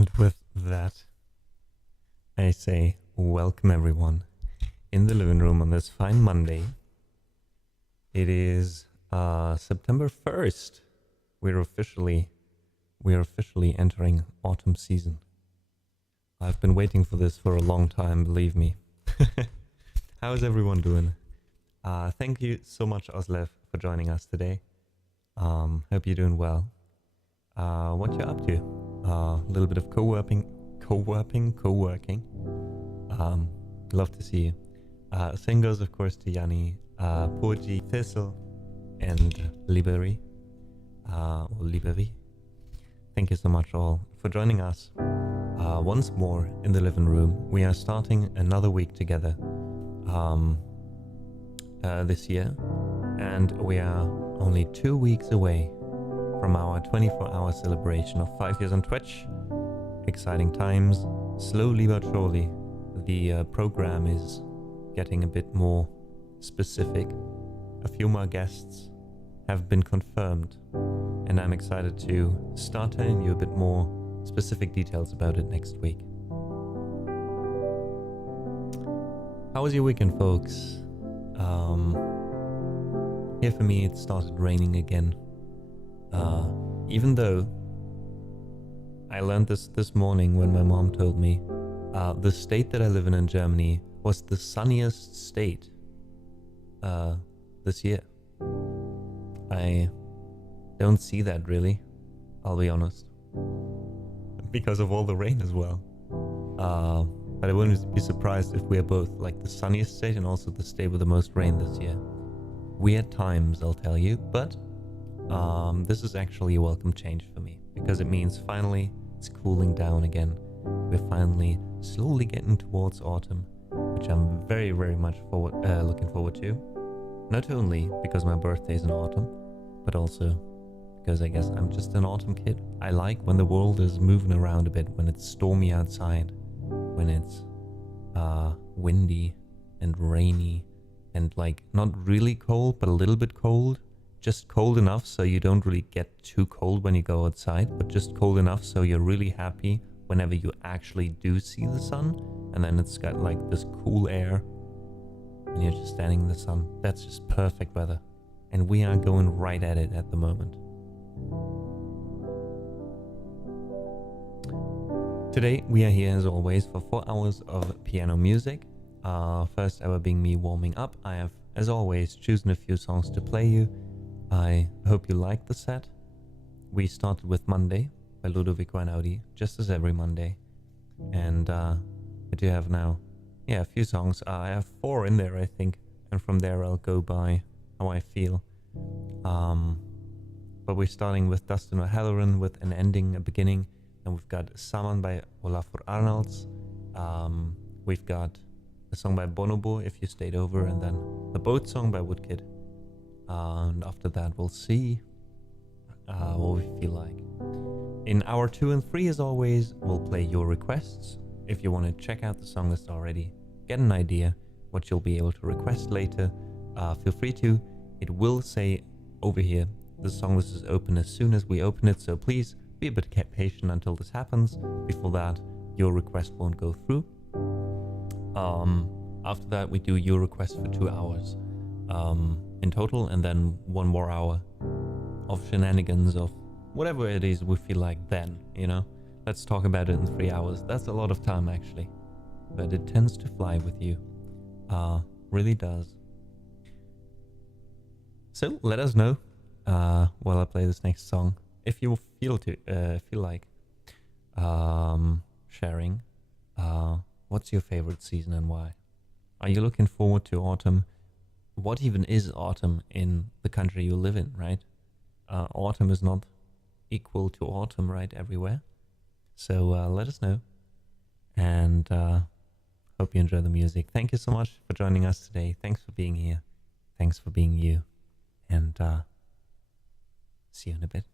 And with that, I say welcome everyone in the living room on this fine Monday. It is September 1st. We're officially entering autumn season. I've been waiting for this for a long time, believe me. How's everyone doing? Thank you so much, Oslev, for joining us today. Hope you're doing well. What you up to? A little bit of co-working. Love to see you. Same goes, of course, to Yanni, Purji, Thistle, and Liberi. Thank you so much all for joining us once more in the living room. We are starting another week together this year, and we are only 2 weeks away from our 24-hour celebration of 5 years on Twitch. Exciting times. Slowly but surely, the program is getting a bit more specific. A few more guests have been confirmed, and I'm excited to start telling you a bit more specific details about it next week. How was your weekend, folks? Here for me, it started raining again. Even though I learned this morning when my mom told me the state that I live in Germany was the sunniest state this year. I don't see that really, I'll be honest, because of all the rain as well. But I wouldn't be surprised if we are both like the sunniest state and also the state with the most rain this year. Weird times, I'll tell you, but this is actually a welcome change for me, because it means finally it's cooling down again. We're finally slowly getting towards autumn, which I'm very, very much looking forward to. Not only because my birthday is in autumn, but also because I guess I'm just an autumn kid. I like when the world is moving around a bit, when it's stormy outside, when it's windy and rainy and like not really cold, but a little bit cold. Just cold enough so you don't really get too cold when you go outside, but just cold enough so you're really happy whenever you actually do see the sun. And then it's got like this cool air and you're just standing in the sun. That's just perfect weather. And we are going right at it at the moment. Today we are here as always for 4 hours of piano music. First hour being me warming up. I have, as always, chosen a few songs to play you. I hope you like the set. We started with Monday by Ludovico Einaudi, just as every Monday. And I do have now, a few songs. I have 4 in there, I think. And from there I'll go by how I feel. But we're starting with Dustin O'Halloran with an ending, a beginning. And we've got Saman by Olafur Arnalds. We've got a song by Bonobo, If You Stayed Over. And then the Boat Song by Woodkid. And after that, we'll see what we feel like. In hour 2 and 3, as always, we'll play your requests. If you want to check out the song list already, get an idea what you'll be able to request later, feel free to. It will say over here, the song list is open as soon as we open it, so please be a bit patient until this happens. Before that, your request won't go through. After that, we do your request for 2 hours. In total, and then 1 more hour of shenanigans of whatever it is we feel like then, you know? Let's talk about it in 3 hours. That's a lot of time actually, but it tends to fly with you. Really does. So let us know while I play this next song if you feel like sharing. What's your favorite season and why? Are you looking forward to autumn? What even is autumn in the country you live in, right? Autumn is not equal to autumn, right, everywhere. So let us know. And hope you enjoy the music. Thank you so much for joining us today. Thanks for being here. Thanks for being you. And see you in a bit.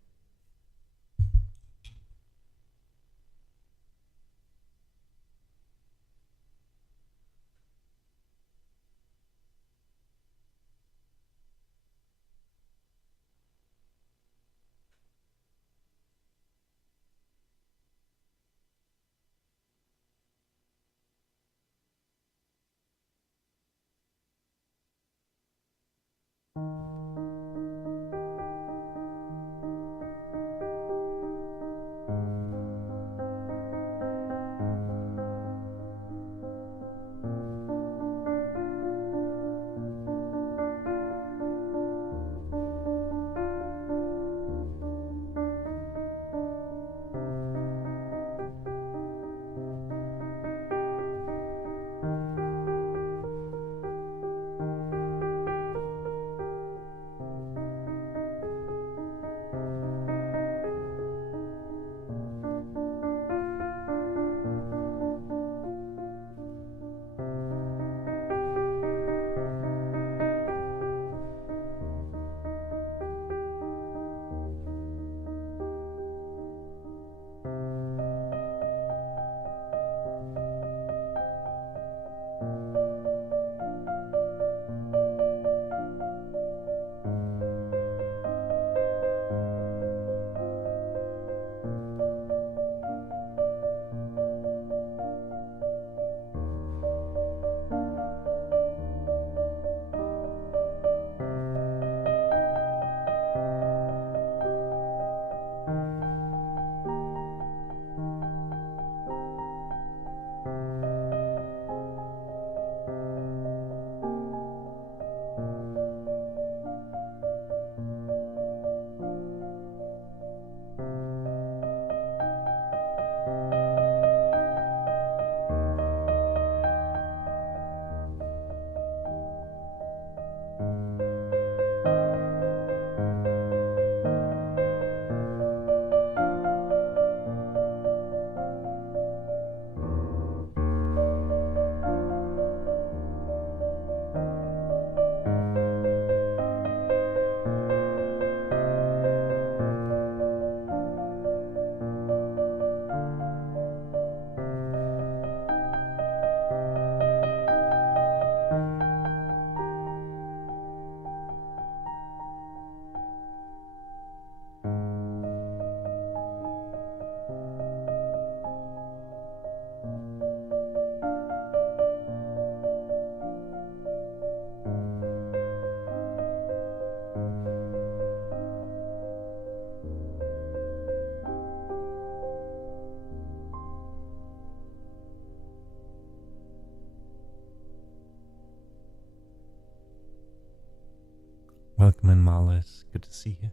Welcome in, Marlis. Good to see you.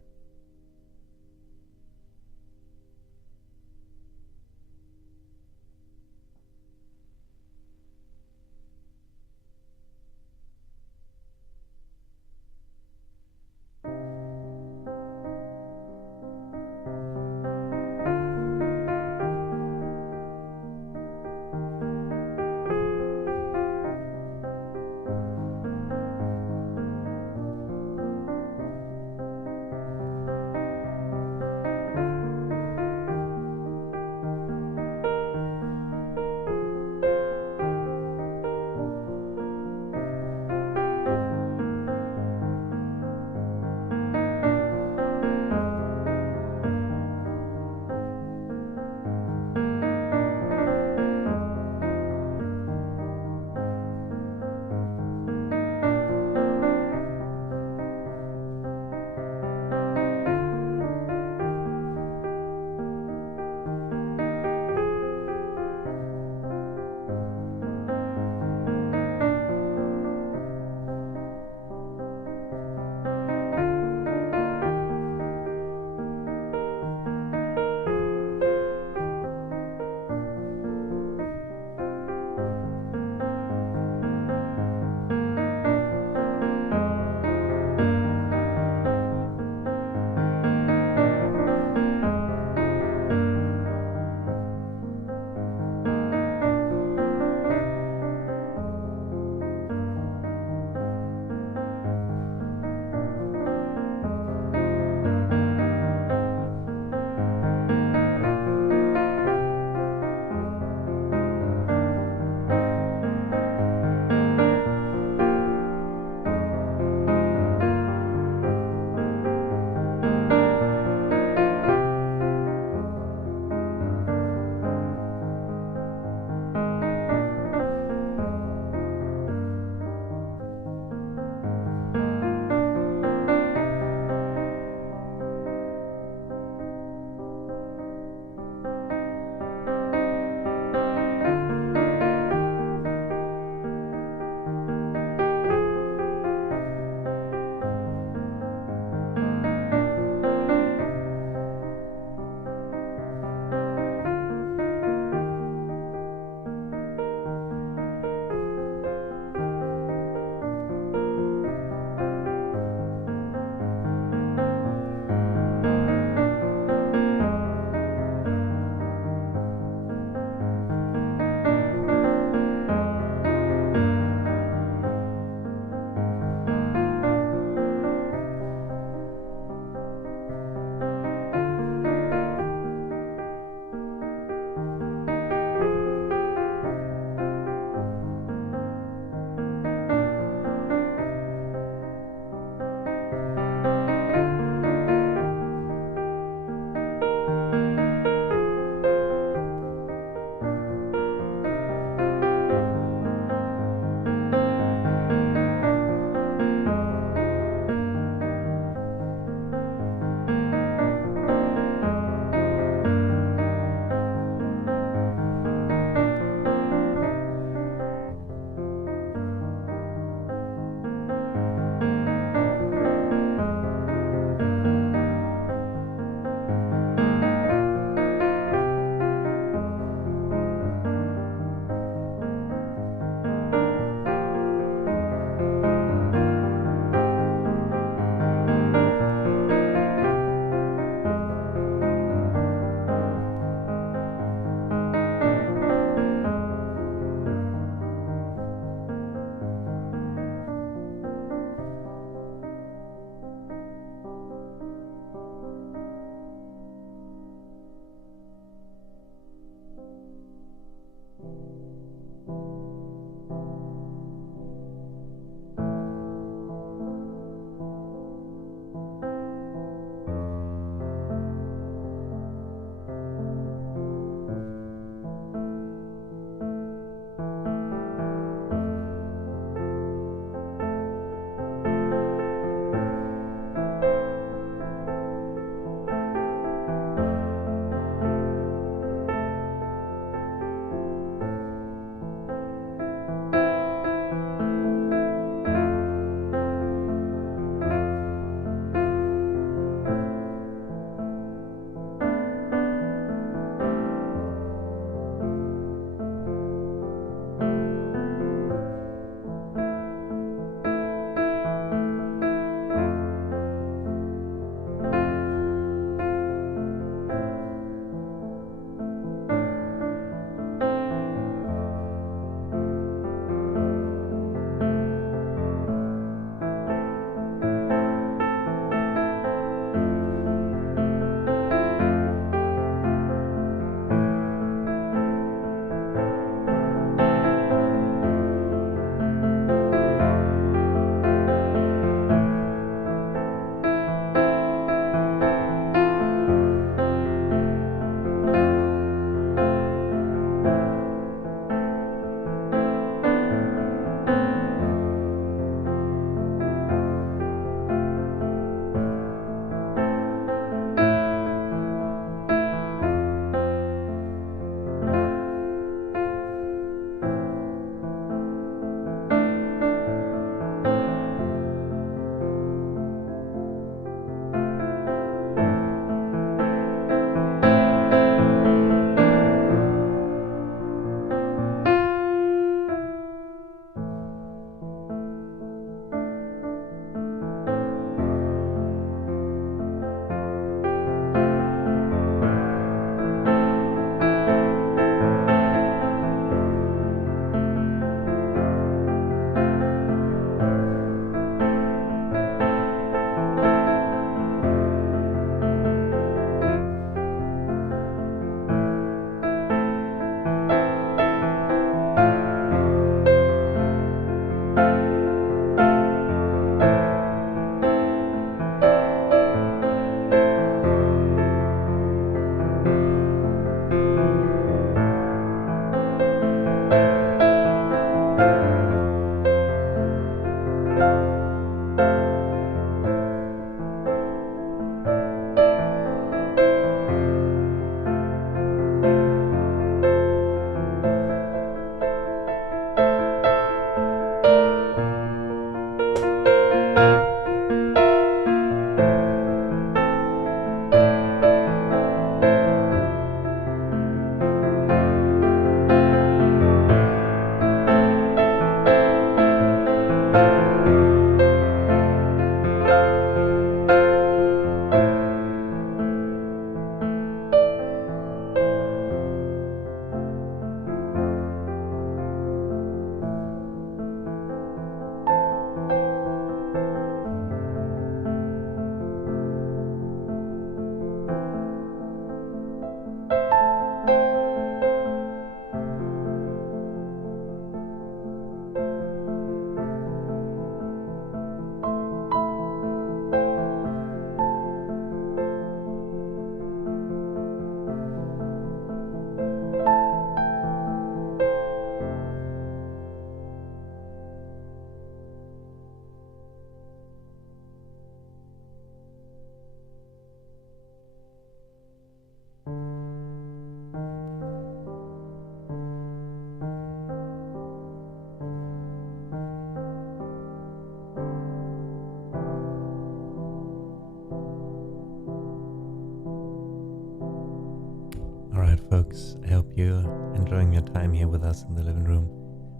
Alright folks, I hope you're enjoying your time here with us in the living room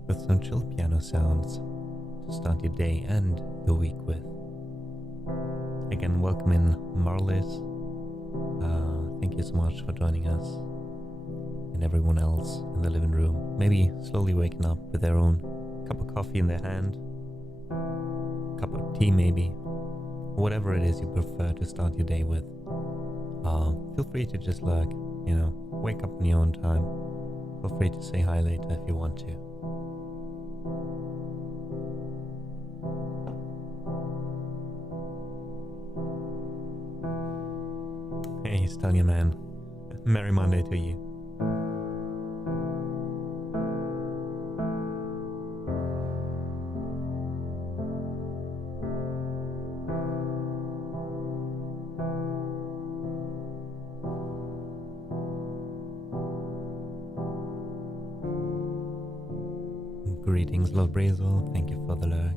with some chill piano sounds to start your day and your week with. Again, welcome in Marlis. Thank you so much for joining us, and everyone else in the living room, maybe slowly waking up with their own cup of coffee in their hand, cup of tea maybe, whatever it is you prefer to start your day with. Feel free to just lurk, wake up in your own time. Feel free to say hi later if you want to. Hey, Stallion Man. Merry Monday to you. Greetings, Lord Brazel. Thank you for the lurk.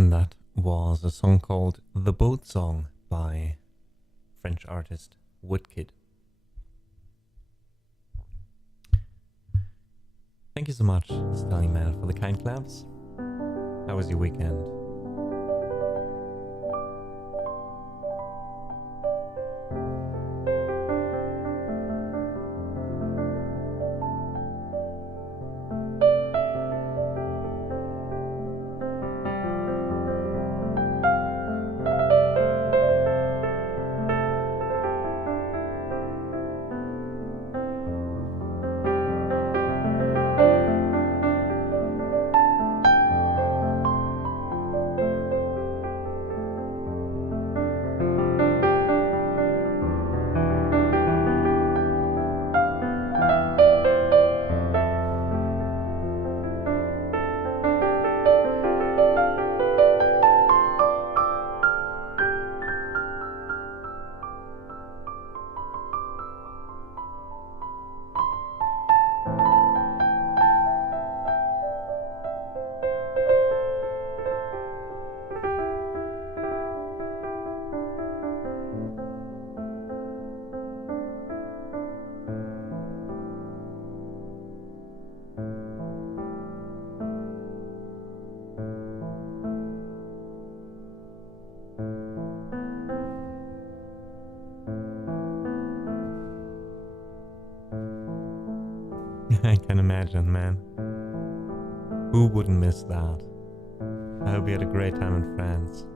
And that was a song called The Boat Song by French artist Woodkid. Thank you so much, Stallion Man, for the kind claps. How was your weekend? I can imagine, man. Who wouldn't miss that? I hope you had a great time in France.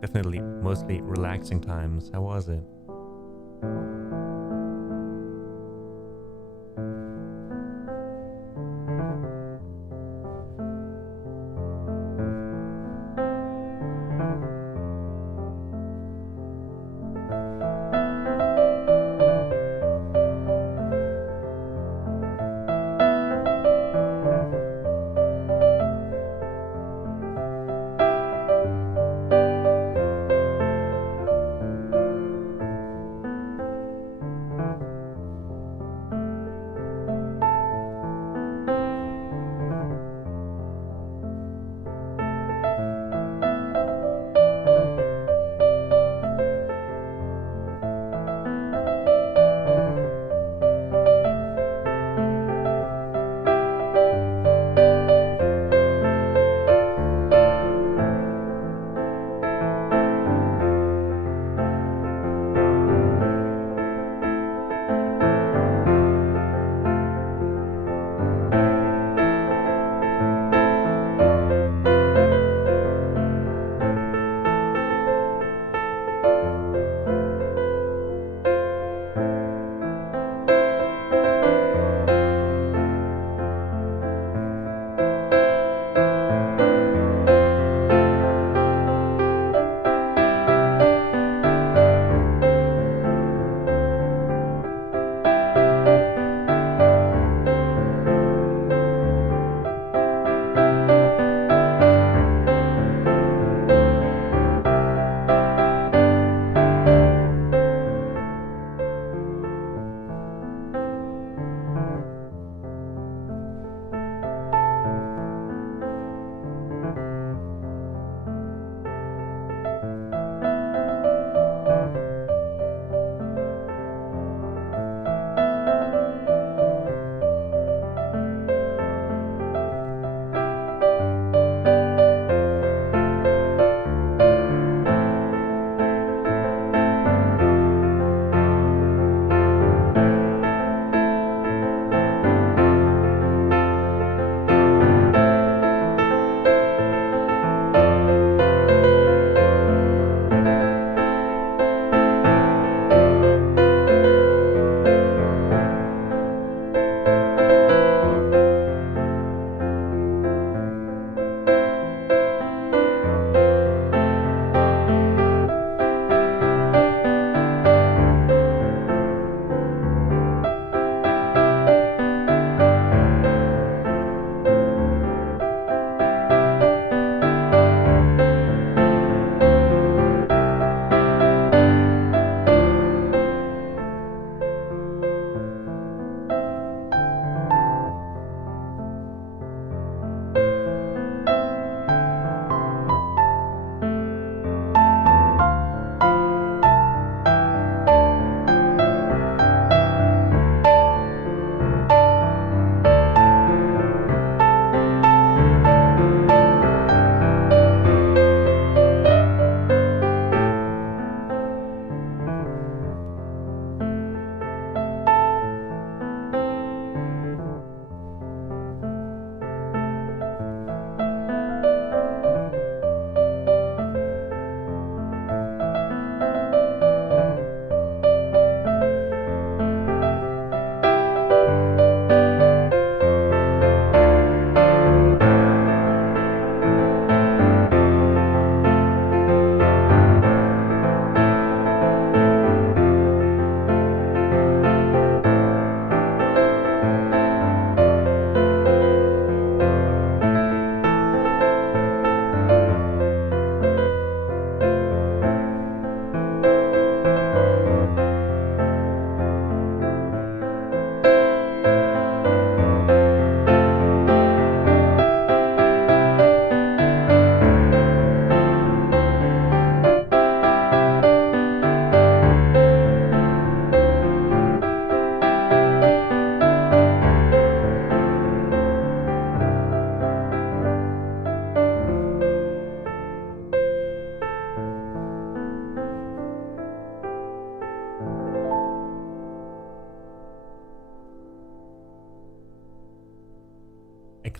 Definitely mostly relaxing times. How was it?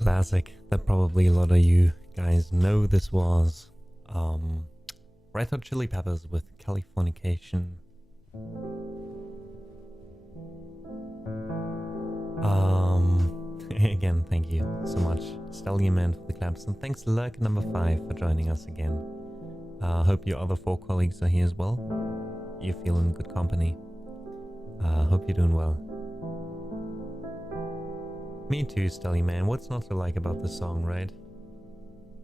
classic that probably a lot of you guys know. This was Red Hot Chili Peppers with Californication. Again, thank you so much, Stallion Man, for the claps, and thanks Lurk number 5 for joining us again. Hope your other 4 colleagues are here as well. You're feeling good company. Hope you're doing well. Me too, Stallion Man. What's not to like about this song, right?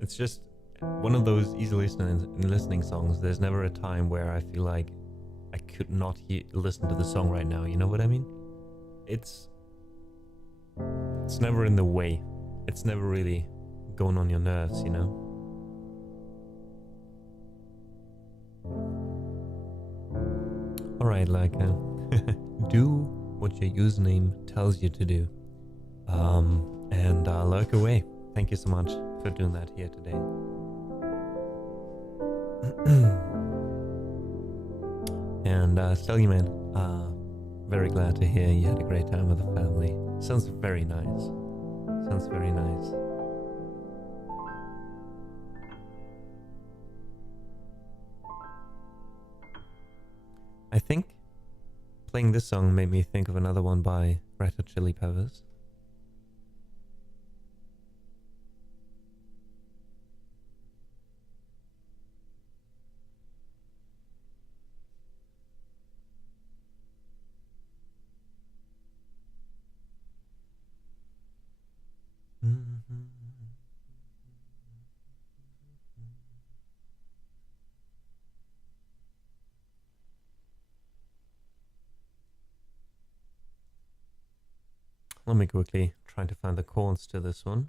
It's just one of those easy listening songs. There's never a time where I feel like I could not listen to the song right now. You know what I mean? It's never in the way. It's never really going on your nerves, you know? Alright, like, do what your username tells you to do. And lurk away. Thank you so much for doing that here today. And Stallion Man, very glad to hear you had a great time with the family. Sounds very nice. Sounds very nice. I think playing this song made me think of another one by Red Hot Chili Peppers. Let me quickly try to find the chords to this one.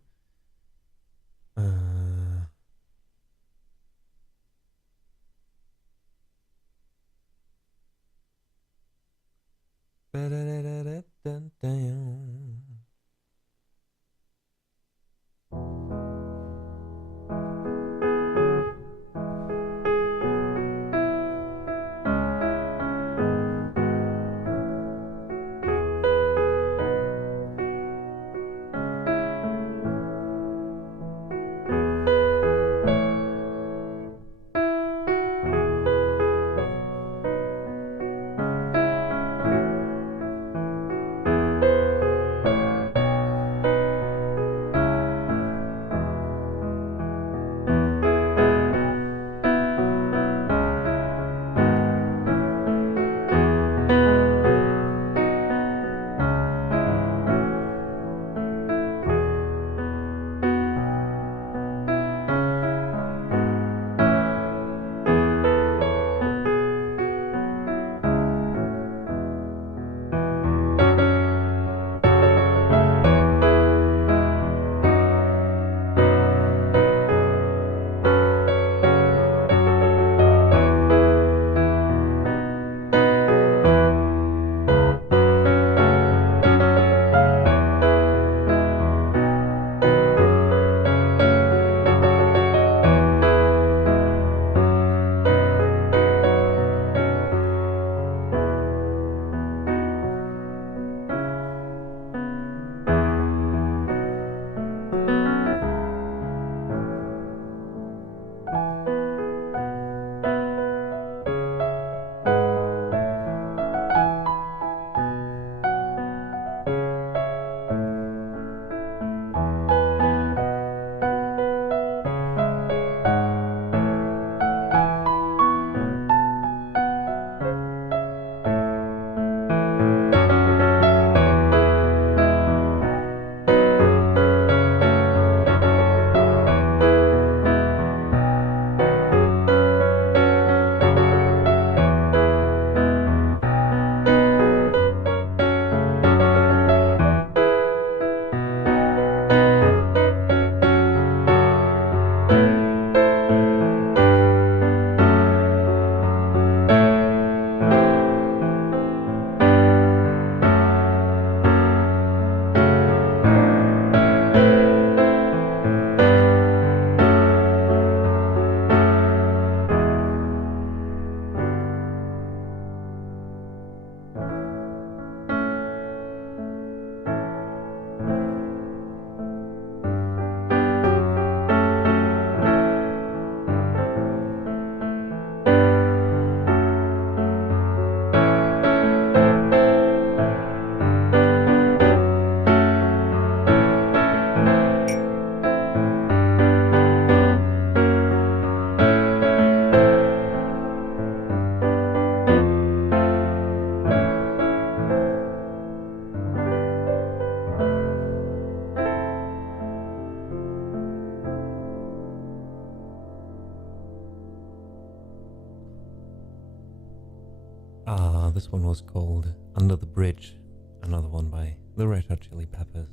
This one was called Under the Bridge, another one by the Red Hot Chili Peppers.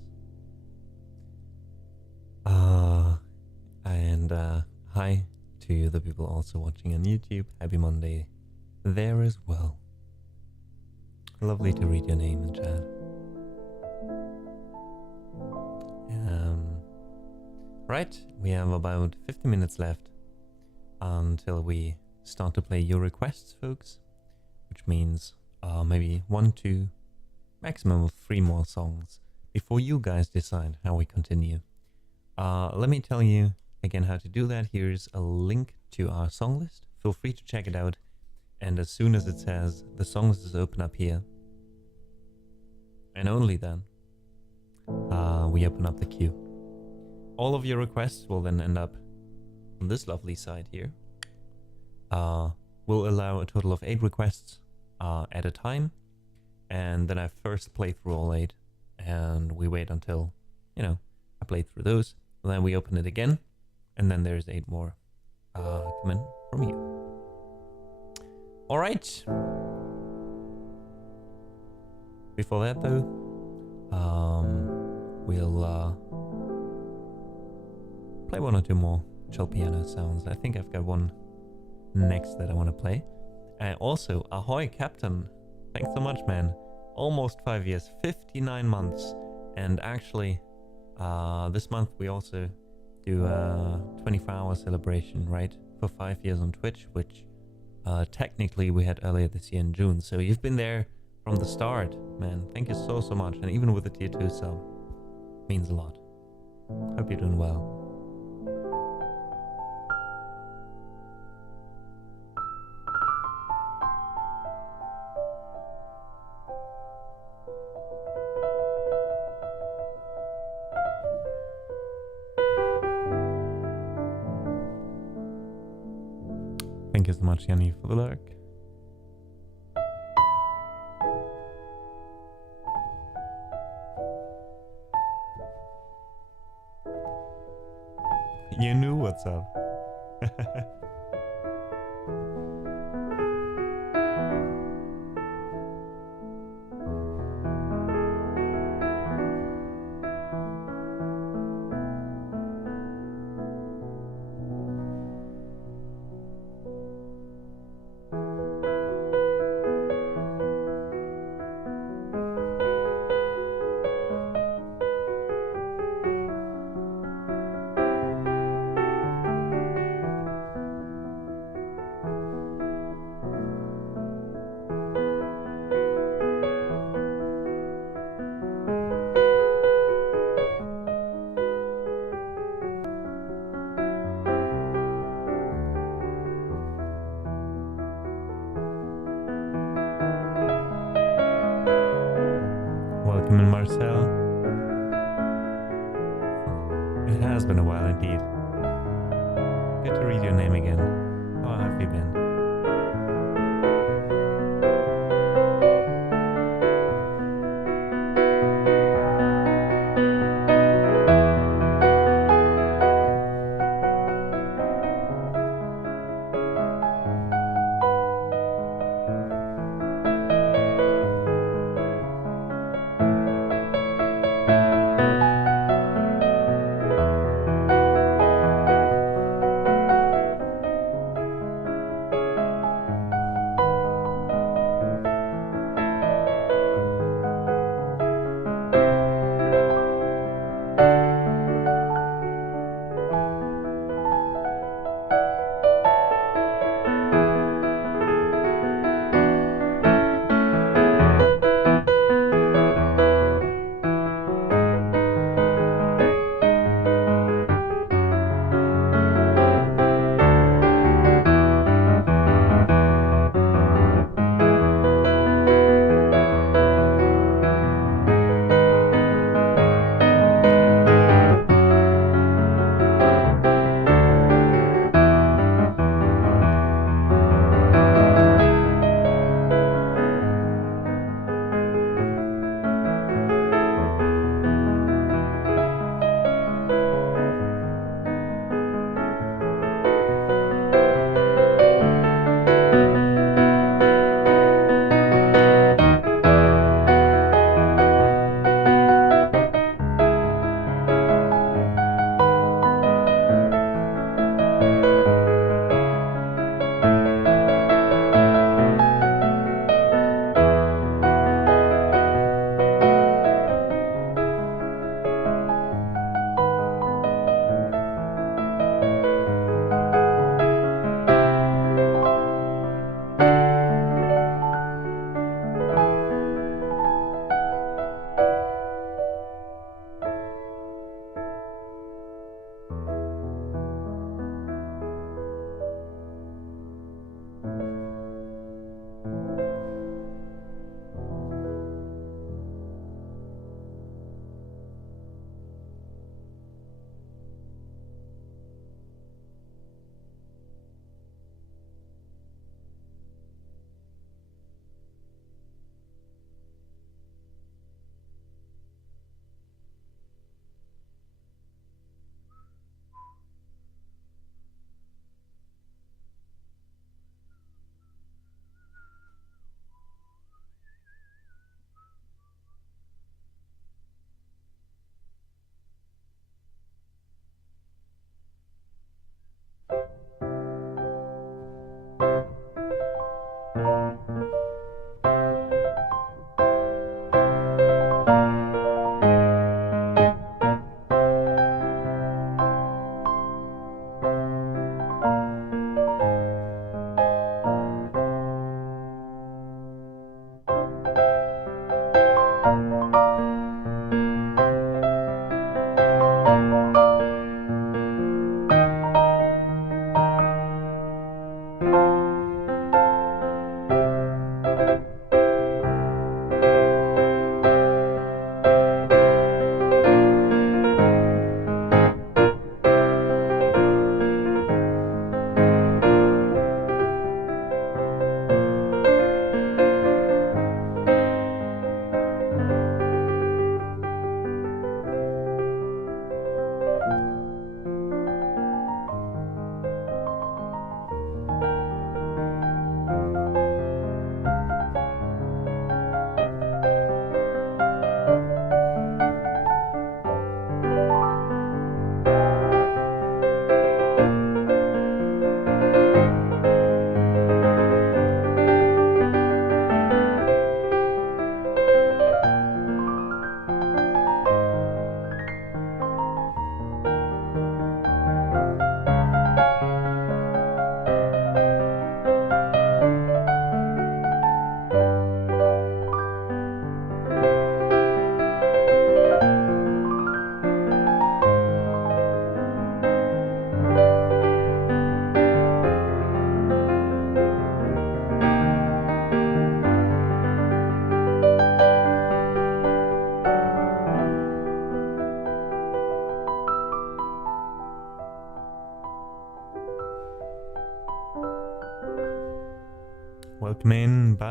And hi to the people also watching on YouTube. Happy Monday there as well. Lovely to read your name in chat. Right, we have about 50 minutes left until we start to play your requests, folks, which means maybe 1, 2, maximum of 3 more songs before you guys decide how we continue. Let me tell you again how to do that. Here's a link to our song list. Feel free to check it out, and as soon as it says the songs is open up here, and only then, we open up the queue. All of your requests will then end up on this lovely side here. We'll allow a total of 8 requests at a time, and then I first play through all 8, and we wait until, you know, I play through those, and then we open it again, and then there's 8 more coming from you. All right. Before that, though, we'll play 1 or 2 more chill piano sounds. I think I've got one next that I want to play. Also, ahoy, Captain. Thanks so much, man. Almost 5 years, 59 months. And actually, this month we also do a 24-hour celebration, right? For 5 years on Twitch, which technically we had earlier this year in June. So you've been there from the start, man. Thank you so much. And even with the tier 2 sub, means a lot. Hope you're doing well. Thank you so much, Yanni, for the lurk. You knew what's up. Welcome in, Marcel. It has been a while indeed. Good to read your name again. How have you been?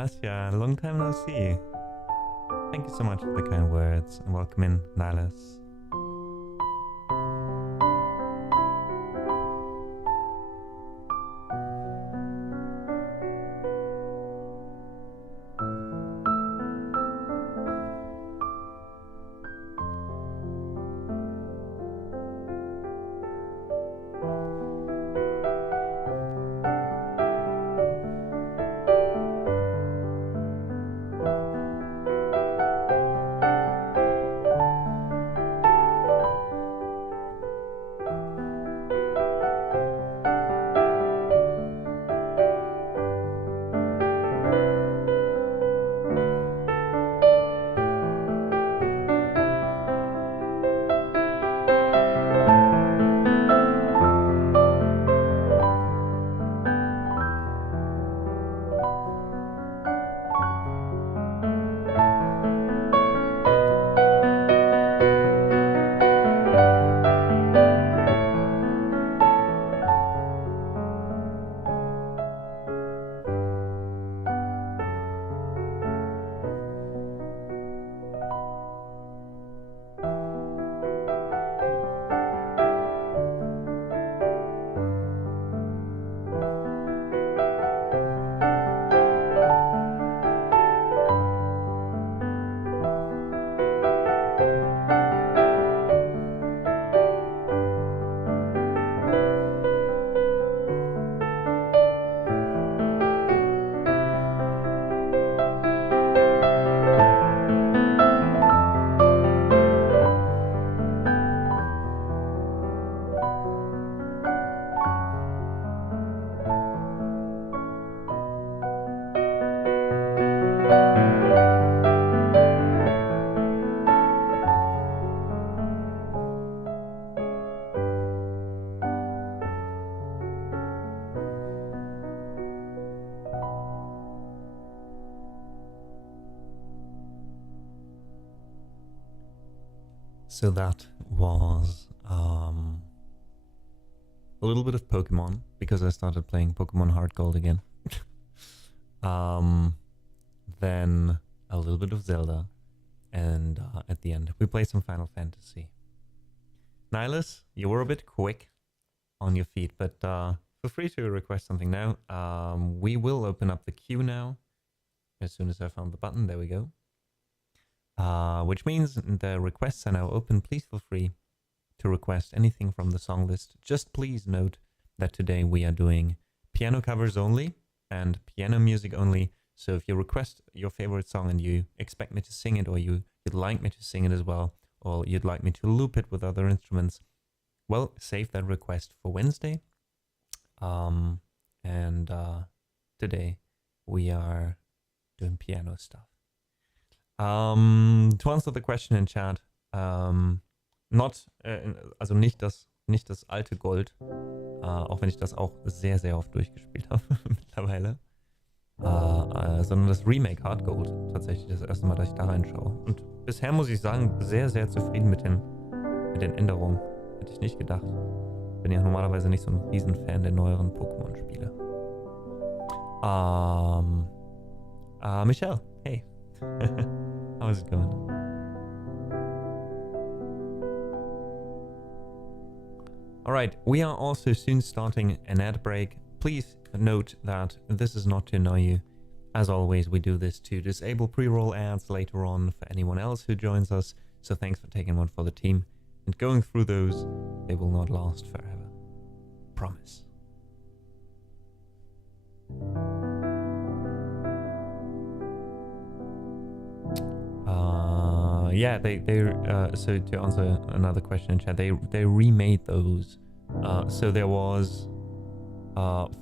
Gracia, long time no see. Thank you so much for the kind words and welcome in, Nihilus. So that was a little bit of Pokemon, because I started playing Pokemon Heart Gold again. Then a little bit of Zelda, and at the end we played some Final Fantasy. Nihilus, you were a bit quick on your feet, but feel free to request something now. We will open up the queue now, as soon as I found the button. There we go. Which means the requests are now open. Please feel free to request anything from the song list. Just please note that today we are doing piano covers only and piano music only. So if you request your favorite song and you expect me to sing it, or you'd like me to sing it as well, or you'd like me to loop it with other instruments, well, save that request for Wednesday. Today we are doing piano stuff. To answer the question in chat, also nicht das alte Gold, auch wenn ich das auch sehr, sehr oft durchgespielt habe mittlerweile, sondern das Remake Hard Gold, tatsächlich das erste Mal, dass ich da reinschaue. Und bisher muss ich sagen, sehr, sehr zufrieden mit den Änderungen. Hätte ich nicht gedacht. Bin ja normalerweise nicht so ein Riesenfan der neueren Pokémon-Spiele. Michelle, hey. How's it going? Alright, we are also soon starting an ad break. Please note that this is not to annoy you. As always, we do this to disable pre-roll ads later on for anyone else who joins us. So thanks for taking one for the team. And going through those, they will not last forever. Promise. Yeah, so to answer another question in chat, they remade those. So there was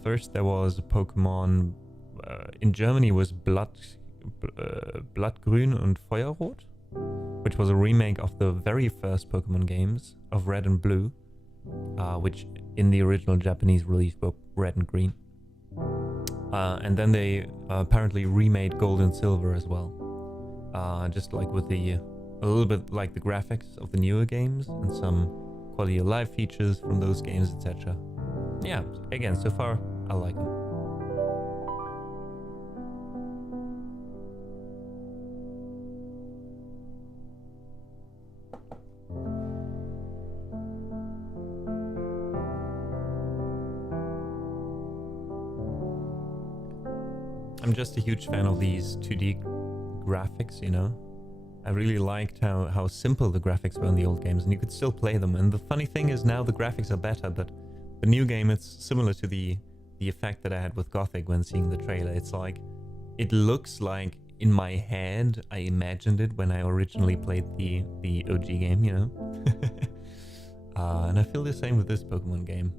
first there was Pokemon in Germany was Blattgrün und Feuerrot, which was a remake of the very first Pokemon games of Red and Blue, which in the original Japanese release were Red and Green. And then they apparently remade Gold and Silver as well. Just like with a little bit like the graphics of the newer games and some quality of life features from those games, etc. Yeah, again, so far I like them. I'm just a huge fan of these 2D graphics, you know. I really liked how simple the graphics were in the old games, and you could still play them. And the funny thing is now the graphics are better, but the new game, it's similar to the effect that I had with Gothic when seeing the trailer. It's like, it looks like in my head I imagined it when I originally played the OG game, you know. And I feel the same with this Pokemon game.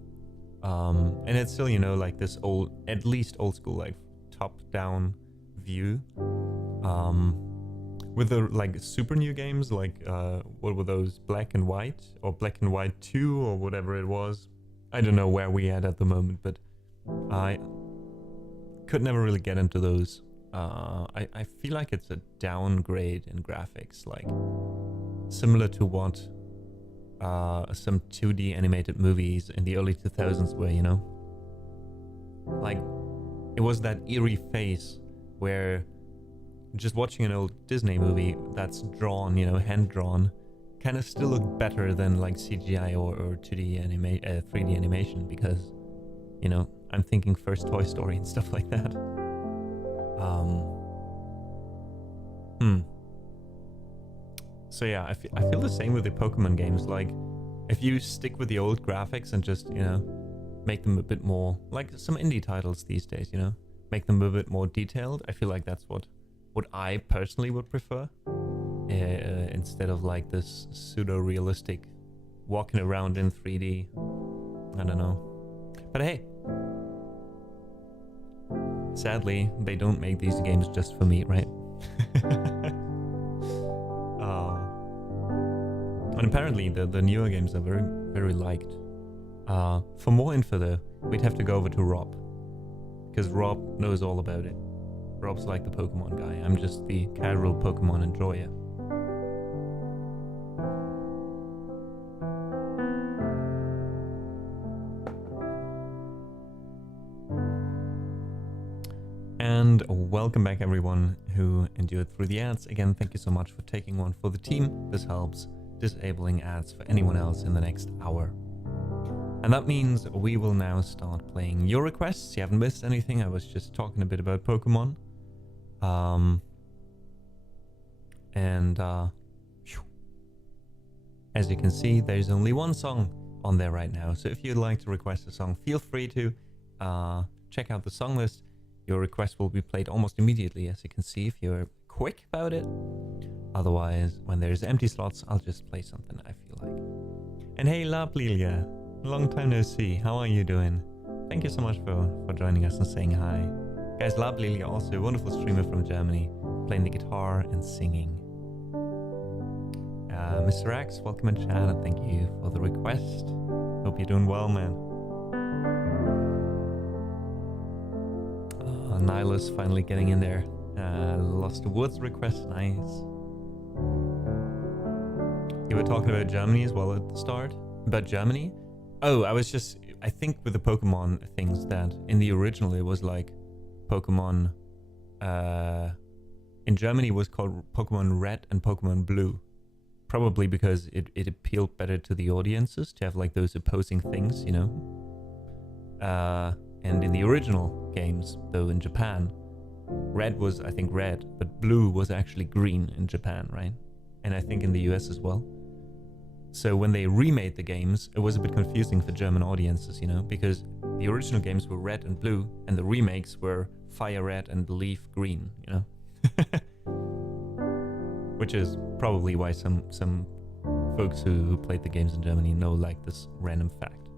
And it's still, you know, like this old, at least old school, like top-down view. With the like super new games, like what were those, Black and White or Black and White 2 or whatever it was. I don't know where we at the moment, but I could never really get into those. I feel like it's a downgrade in graphics, like similar to what some 2D animated movies in the early 2000s were, you know? Like, it was that eerie phase where just watching an old Disney movie that's drawn, you know, hand-drawn, kind of still look better than like CGI or 3D animation, because, you know, I'm thinking first Toy Story and stuff like that. So yeah, I feel the same with the Pokemon games. Like, if you stick with the old graphics and just, you know, make them a bit more, like some indie titles these days, you know, make them a bit more detailed, I feel like that's what I personally would prefer, instead of like this pseudo-realistic walking around in 3D. I don't know. But hey, sadly, they don't make these games just for me, right? And apparently the newer games are very, very liked. For more info though, we'd have to go over to Rob, because Rob knows all about it. Rob's like the Pokemon guy. I'm just the casual Pokemon enjoyer. And welcome back everyone who endured through the ads. Again, thank you so much for taking one for the team. This helps disabling ads for anyone else in the next hour. And that means we will now start playing your requests. You haven't missed anything. I was just talking a bit about Pokemon. As you can see, there's only one song on there right now. So if you'd like to request a song, feel free to check out the song list. Your request will be played almost immediately, as you can see, if you're quick about it. Otherwise, when there's empty slots, I'll just play something I feel like. And hey, La Lilia, long time no see. How are you doing? Thank you so much for joining us and saying hi. Guys, La Lilia, also a wonderful streamer from Germany, playing the guitar and singing. Mr. X, welcome in chat and thank you for the request. Hope you're doing well, man. Nihilus finally getting in there. Lost Woods request, nice. You were talking about Germany as well at the start. About Germany? Oh, I think with the Pokemon things that in the original it was like Pokemon, in Germany it was called Pokemon Red and Pokemon Blue. Probably because it appealed better to the audiences to have like those opposing things, you know? And in the original games, though, in Japan, red was, I think, red, but blue was actually green in Japan, right? And I think in the US as well. So when they remade the games, it was a bit confusing for German audiences, you know, because the original games were red and blue, and the remakes were fire red and leaf green, you know? Which is probably why some folks who played the games in Germany know like this random fact.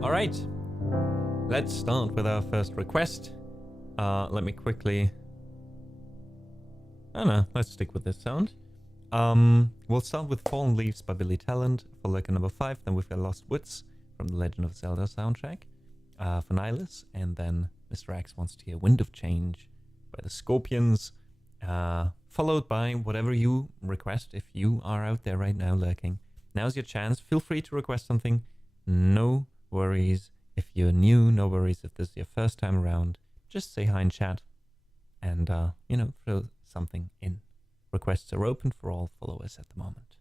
All right, let's start with our first request. Let me quickly... I don't know, let's stick with this sound. We'll start with Fallen Leaves by Billy Talent for like number 5. Then we've got Lost Woods from the Legend of Zelda soundtrack for Nihilus. And then Mr. X wants to hear Wind of Change by the Scorpions. Followed by whatever you request if you are out there right now lurking. Now's your chance. Feel free to request something. No worries if you're new, no worries if this is your first time around. Just say hi in chat and, you know, throw something in. Requests are open for all followers at the moment.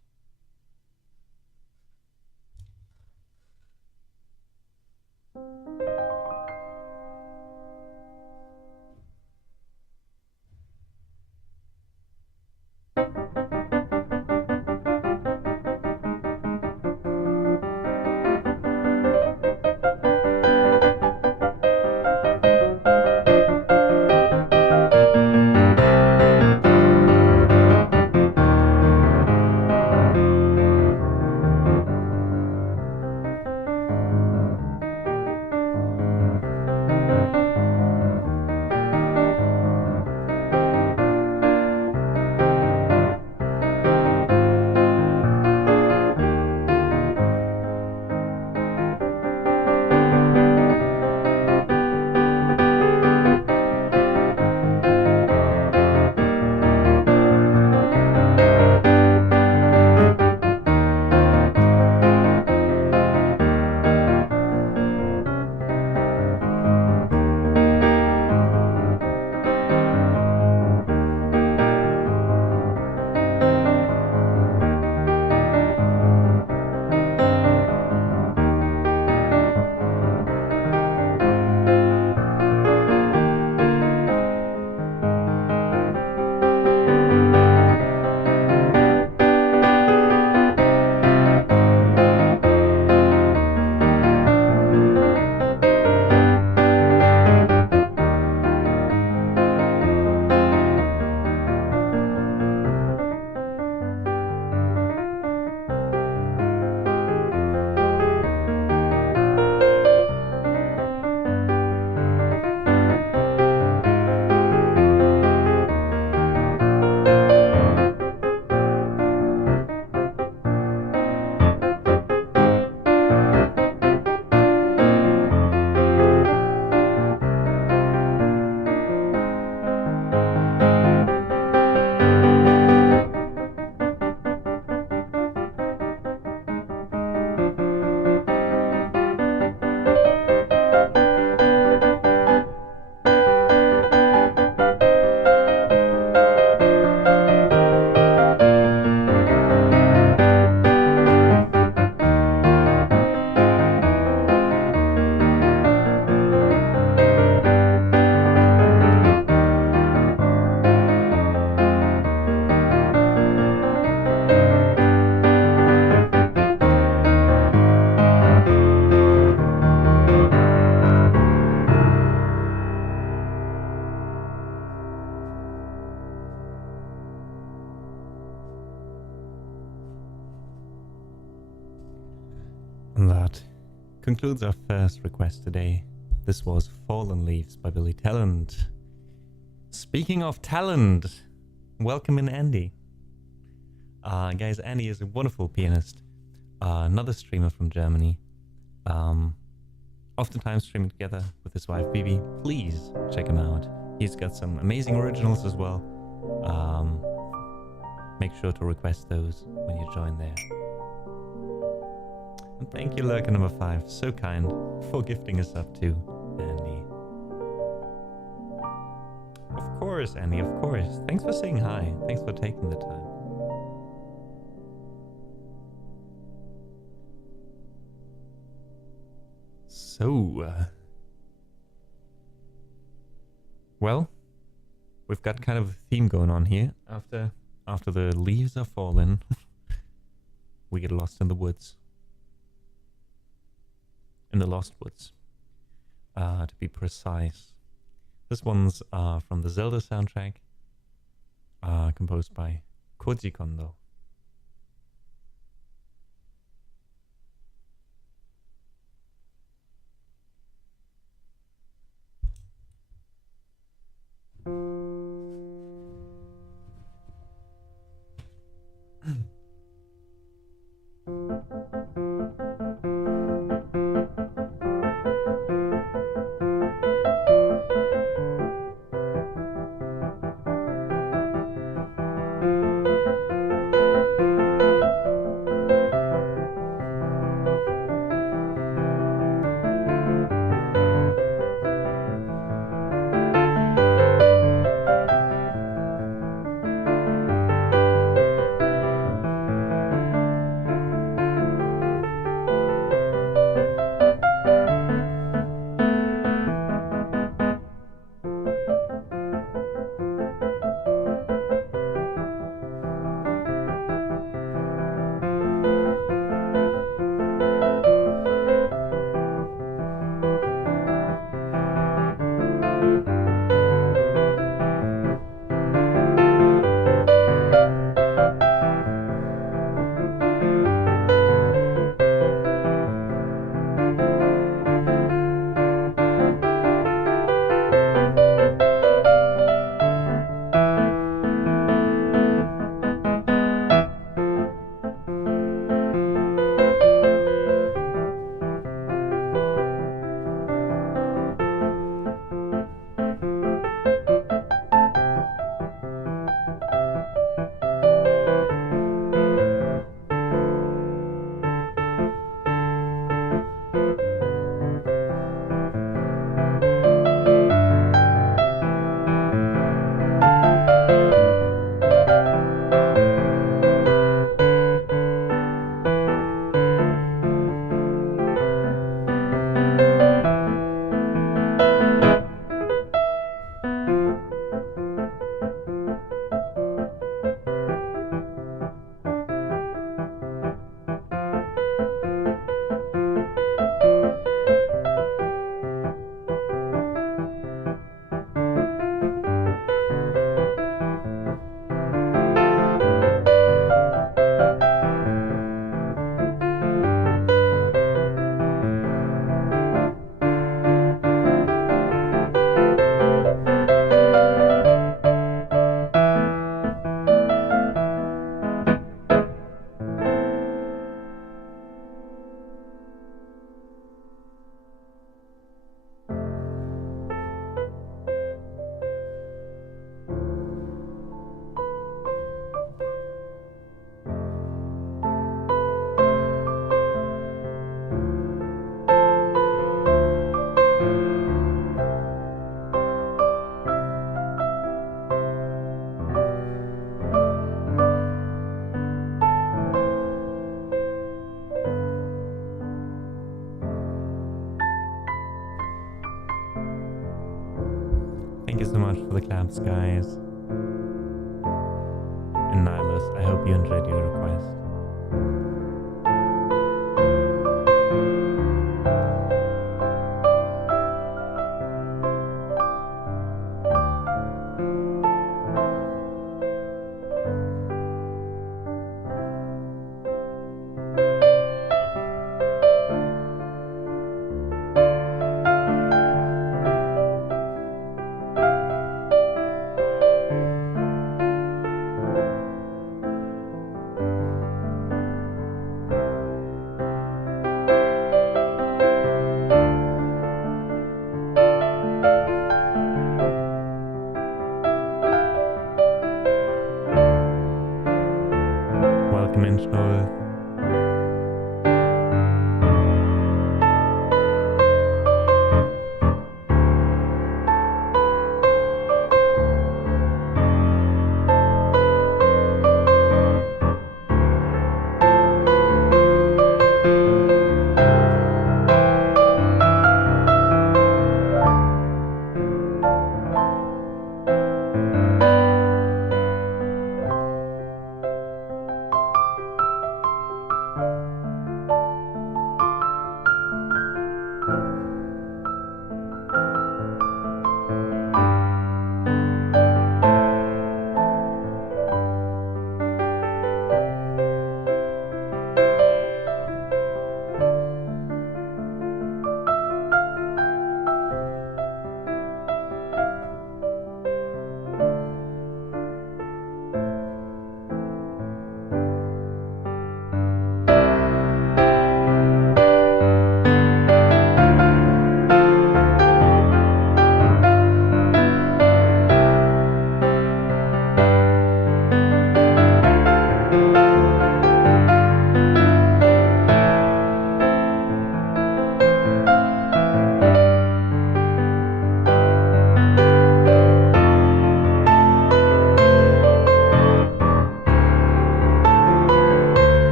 concludes our first request today. This was Fallen Leaves by Billy Talent. Speaking of talent, welcome in Andy. Guys, Andy is a wonderful pianist, another streamer from Germany. Oftentimes streaming together with his wife Bibi. Please check him out. He's got some amazing originals as well. Make sure to request those when you join there. And thank you, Lurker number 5, so kind, for gifting us up to Andy. Of course, Andy, of course. Thanks for saying hi. Thanks for taking the time. So, well, we've got kind of a theme going on here. After the leaves are fallen, we get lost in the woods. In the Lost Woods, to be precise. This one's from the Zelda soundtrack, composed by Koji Kondo. Thank you so much for the claps, guys. And Nihilus, I hope you enjoyed your request.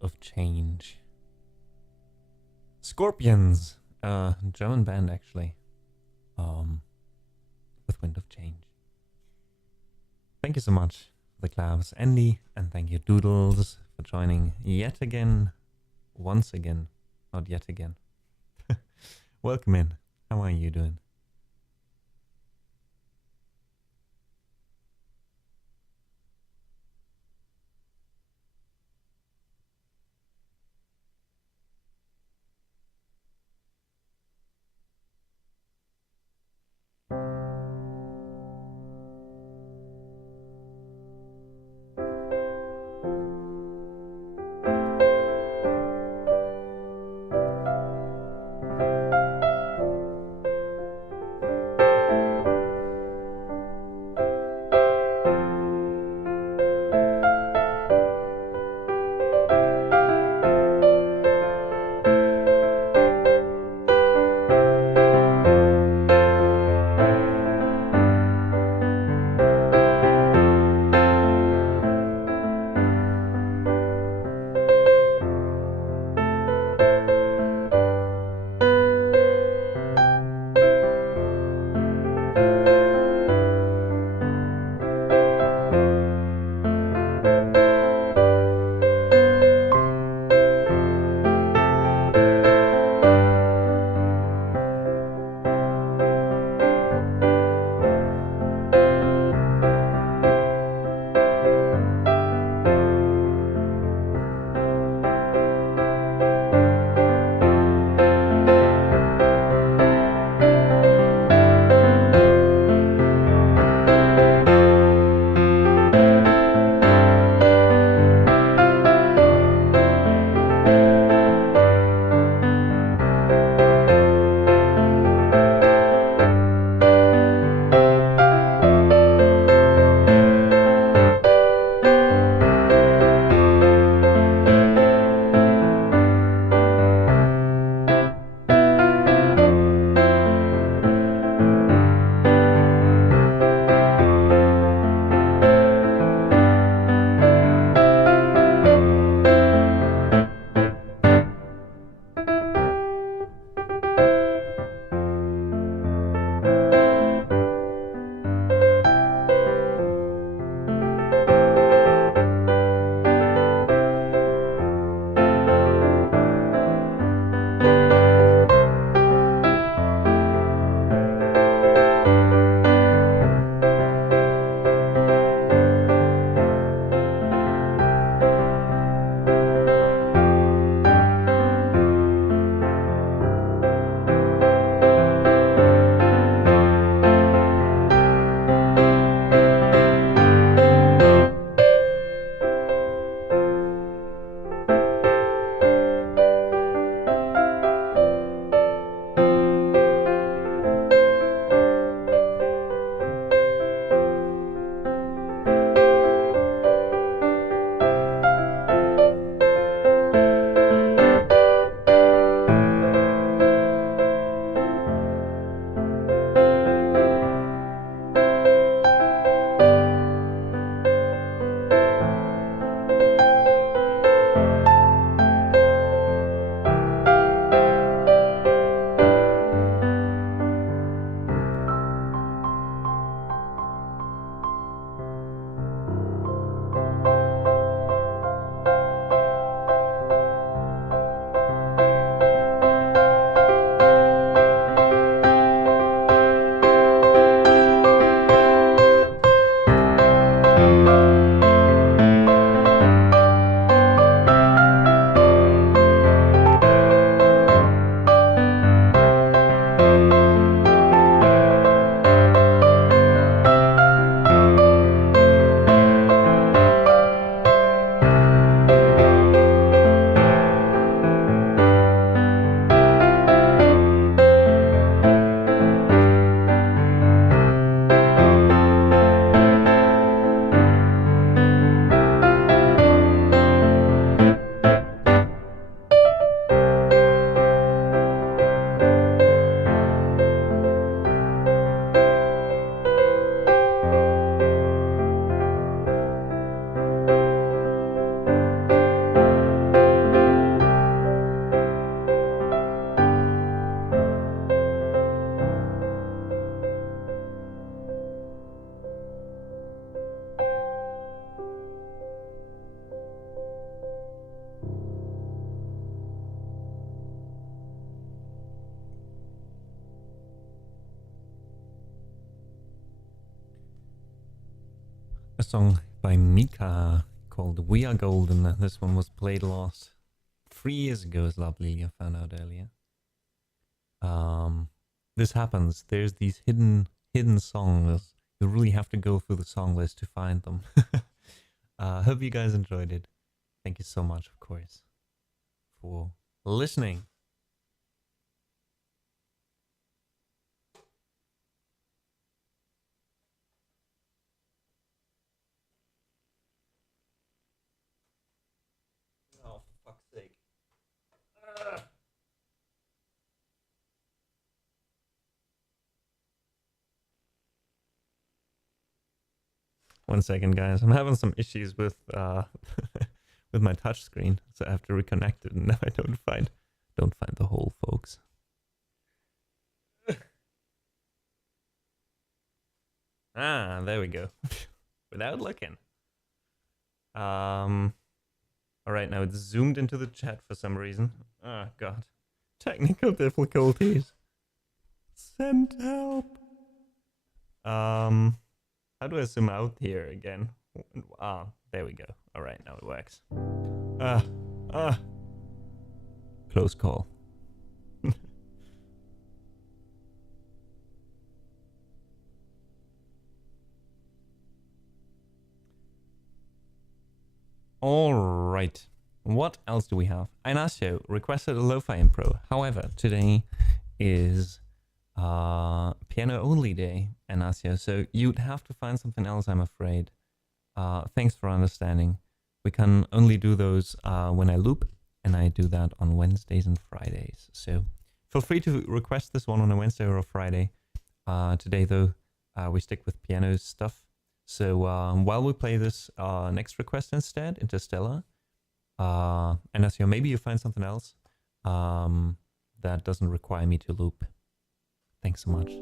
of Change. Scorpions, German band actually. With Wind of Change. Thank you so much for the claps, Andy, and thank you Doodles for joining yet again, once again, not yet again. Welcome in. How are you doing? a song by Mika called We Are Golden. This one was played last 3 years ago, as lovely I found out earlier. This happens. There's these hidden songs. You really have to go through the song list to find them. Hope you guys enjoyed it. Thank you so much, of course, for listening. Oh, for fuck's sake. One second, guys. I'm having some issues with with my touchscreen, so I have to reconnect it, and now I don't find the hole, folks. Ah, there we go. Without looking. All right, now it's zoomed into the chat for some reason. Oh god, technical difficulties. Send help. How do I zoom out here again? Ah, there we go. All right, now it works. Close call. All right. What else do we have? Inacio requested a lo-fi impro. However, today is piano only day, Inacio, so you'd have to find something else, I'm afraid. Thanks for understanding. We can only do those when I loop, and I do that on Wednesdays and Fridays. So feel free to request this one on a Wednesday or a Friday. Today, though, we stick with piano stuff. So while we play this next request instead, Interstellar, and as maybe you find something else that doesn't require me to loop. Thanks so much.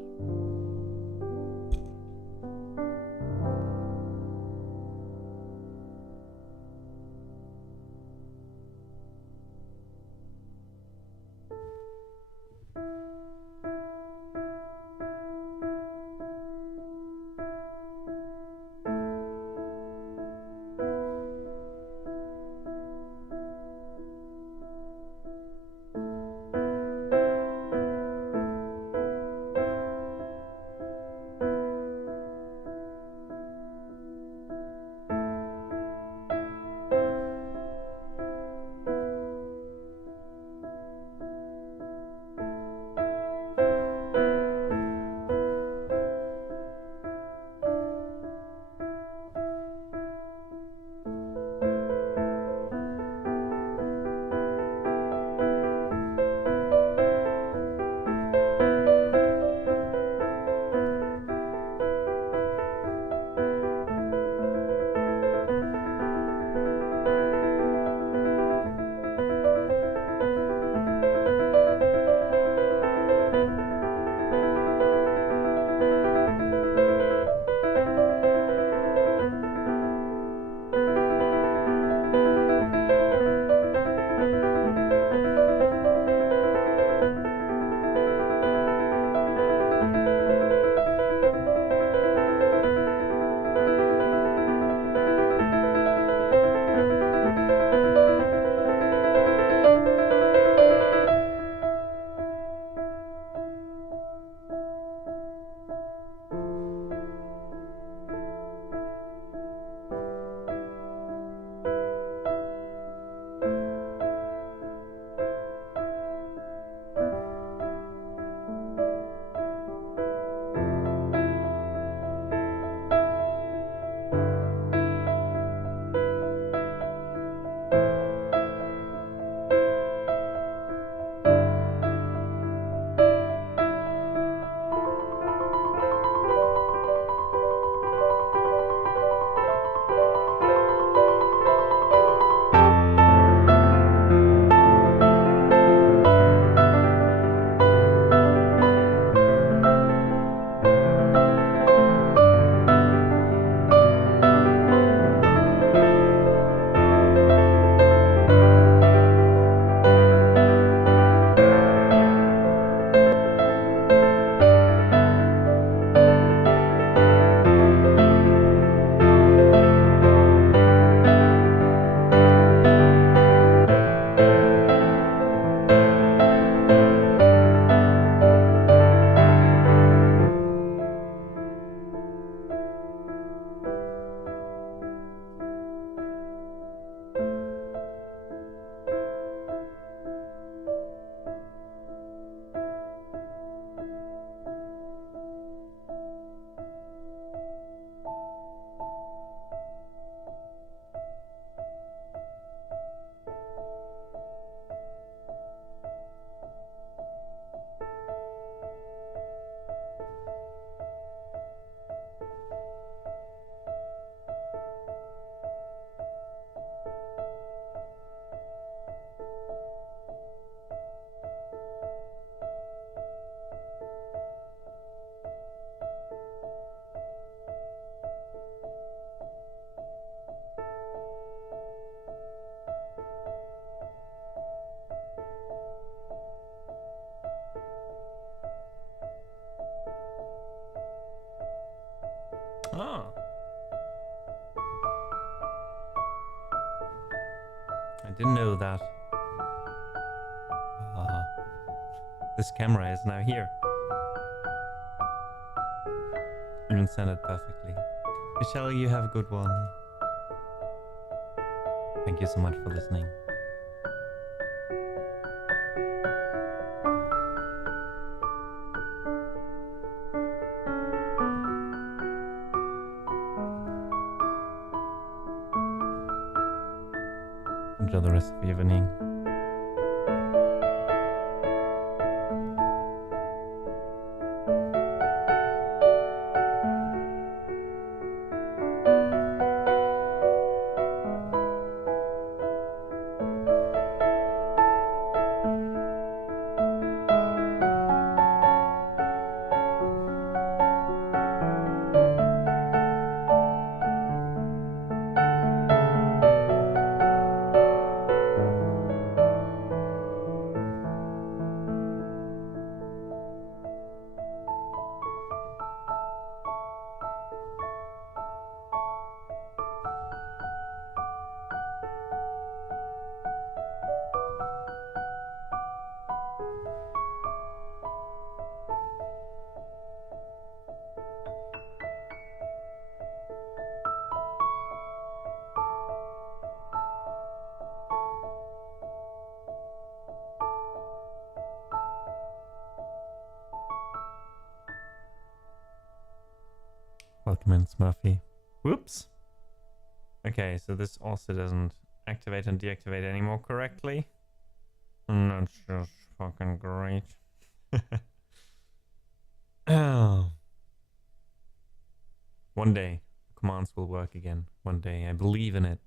Oh. I didn't know that. This camera is now here. You can send it perfectly. Michelle, you have a good one. Thank you so much for listening. Enjoy the rest of the evening. Welcome in, Smurfy. Whoops. Okay, so this also doesn't activate and deactivate anymore correctly. That's just fucking great. Oh. One day, commands will work again. One day, I believe in it.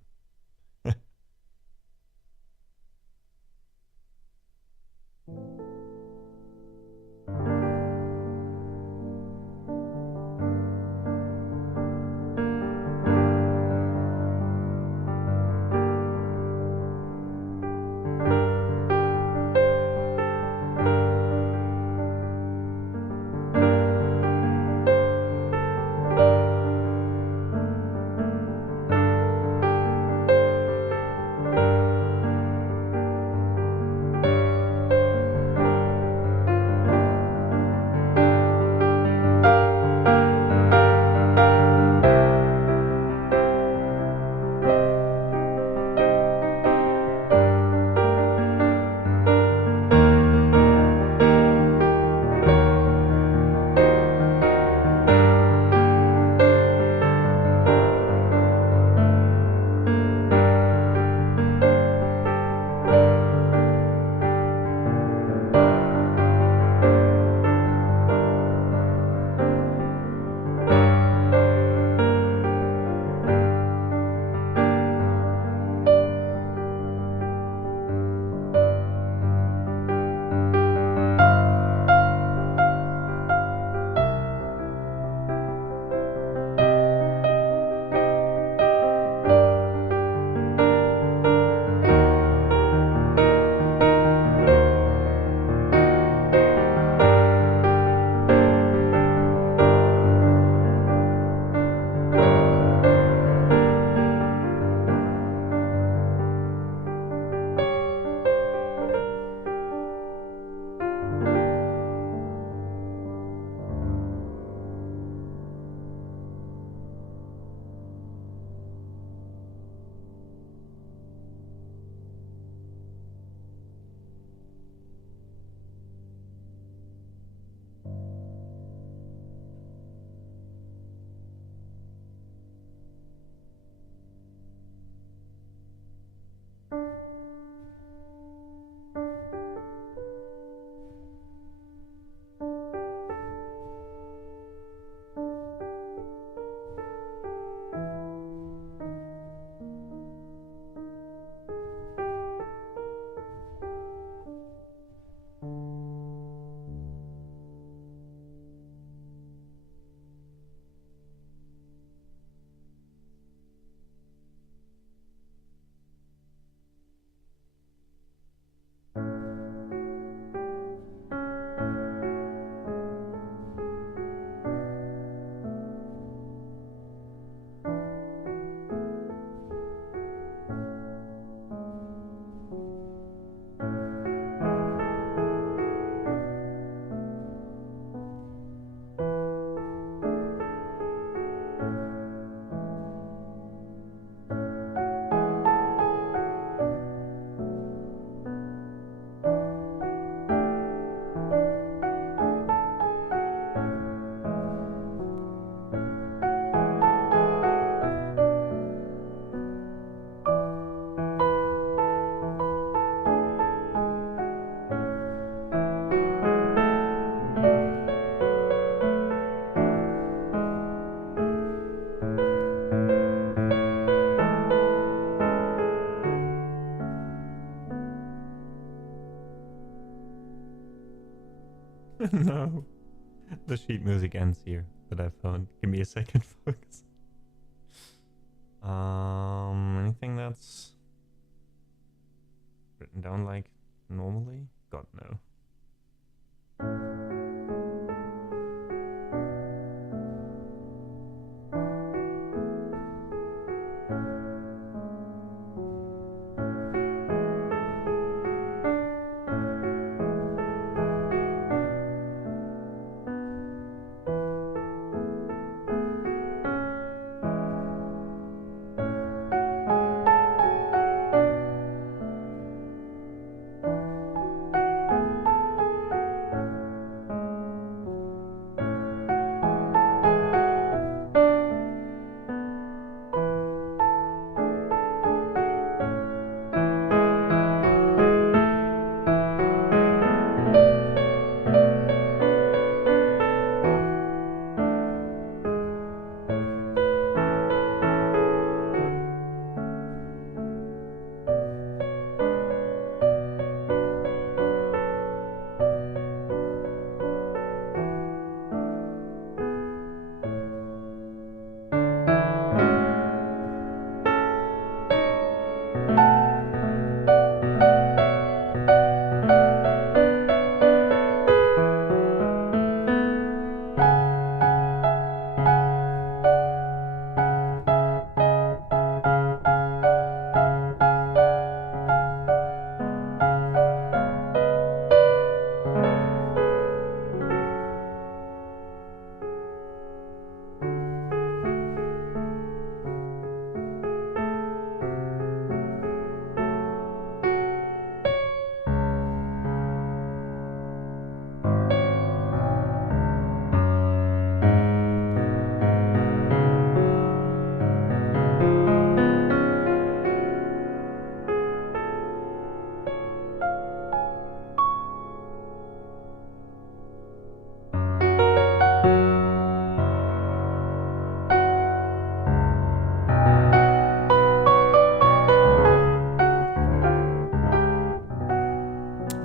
No. The sheet music ends here that I found. Give me a second, folks. Anything that's written down like normally? God, no.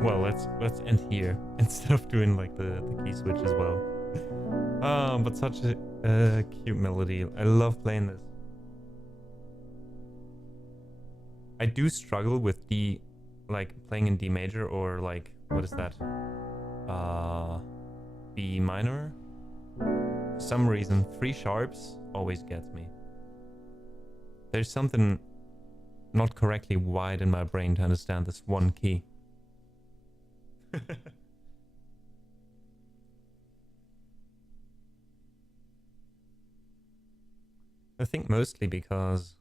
Well, let's end here instead of doing like the key switch as well. But such a cute melody. I love playing this. I do struggle with D, like playing in D major or like, what is that? B minor. For some reason, 3 sharps always gets me. There's something not correctly wired in my brain to understand this one key. I think mostly because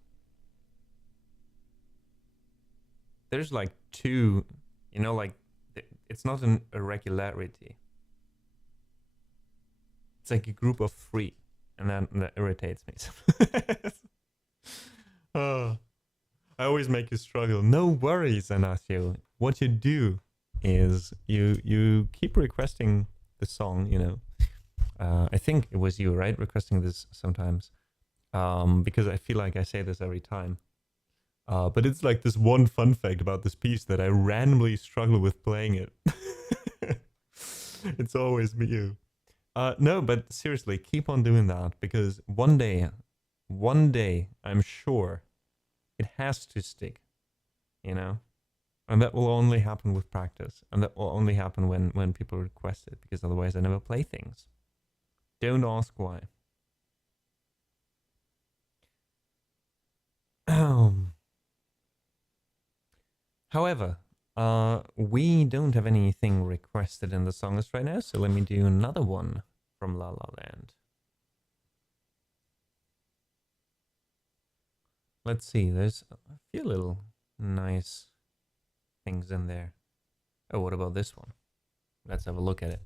there's like 2, you know, like it's not an irregularity. It's like a group of 3, and that irritates me. Oh, I always make you struggle. No worries, Anasio. What you do is you keep requesting the song, you know. I think it was you, right? Requesting this sometimes. Because I feel like I say this every time. But it's like this one fun fact about this piece that I randomly struggle with playing it. It's always you. No, but seriously, keep on doing that, because one day, I'm sure it has to stick, you know? And that will only happen with practice. And that will only happen when people request it, because otherwise I never play things. Don't ask why. However, we don't have anything requested in the song list right now, so let me do another one from La La Land. Let's see, there's a few little nice things in there. Oh, what about this one? Let's have a look at it.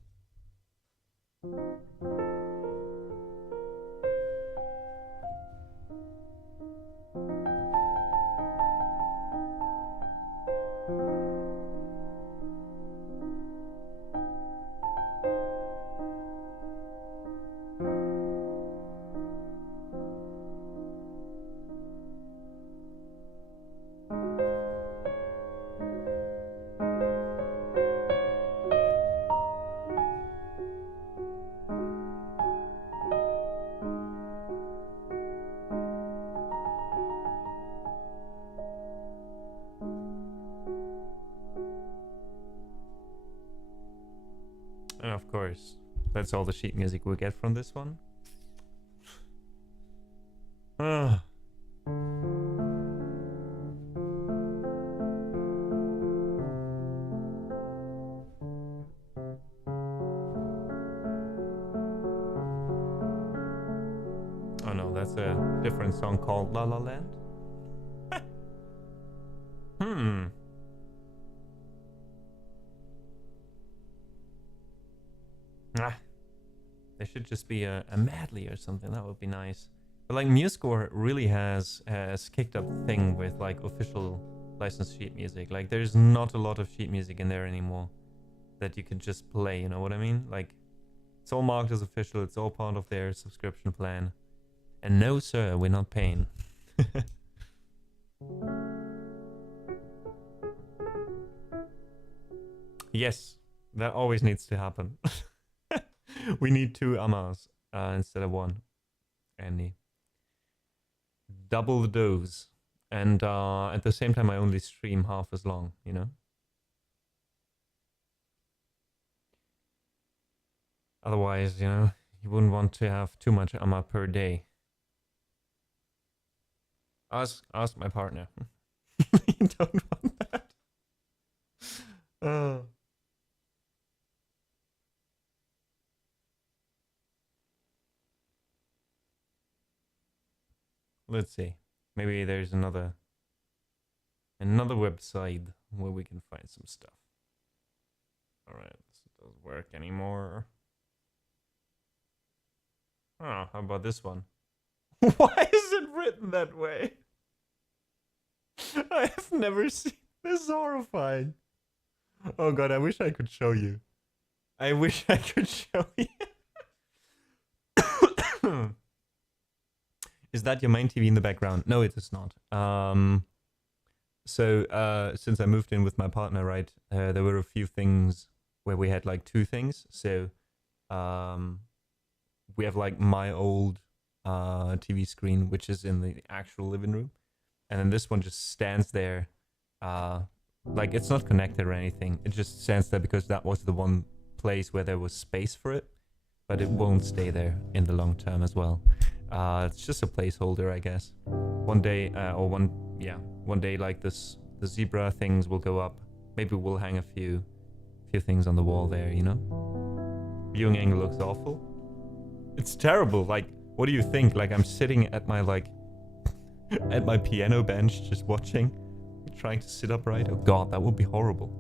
That's all the sheet music we get from this one. Ah. Oh no, that's a different song called La La Land. There should just be a medley or something. That would be nice. But like MuseScore really has kicked up the thing with like official licensed sheet music. Like there's not a lot of sheet music in there anymore that you can just play, you know what I mean? Like it's all marked as official, it's all part of their subscription plan. And no sir, we're not paying. Yes, that always needs to happen. We need 2 amas instead of 1. Andy. Double the dose. And at the same time I only stream half as long, you know? Otherwise, you know, you wouldn't want to have too much ama per day. Ask my partner. You don't want that. Let's see. Maybe there's another website where we can find some stuff. Alright, this doesn't work anymore. Oh, how about this one? Why is it written that way? I have never seen this. Is horrifying. Oh god, I wish I could show you. I wish I could show you. Is that your main TV in the background? No, it is not. So since I moved in with my partner, right, there were a few things where we had like 2 things. So we have like my old TV screen, which is in the actual living room. And then this one just stands there. Like it's not connected or anything. It just stands there because that was the one place where there was space for it. But it won't stay there in the long term as well. It's just a placeholder, I guess. One day, one day like this, the zebra things will go up. Maybe we'll hang a few things on the wall there, you know? Viewing angle looks awful. It's terrible. Like, what do you think? Like, I'm sitting at my, like, at my piano bench just watching, trying to sit upright. Oh god, that would be horrible.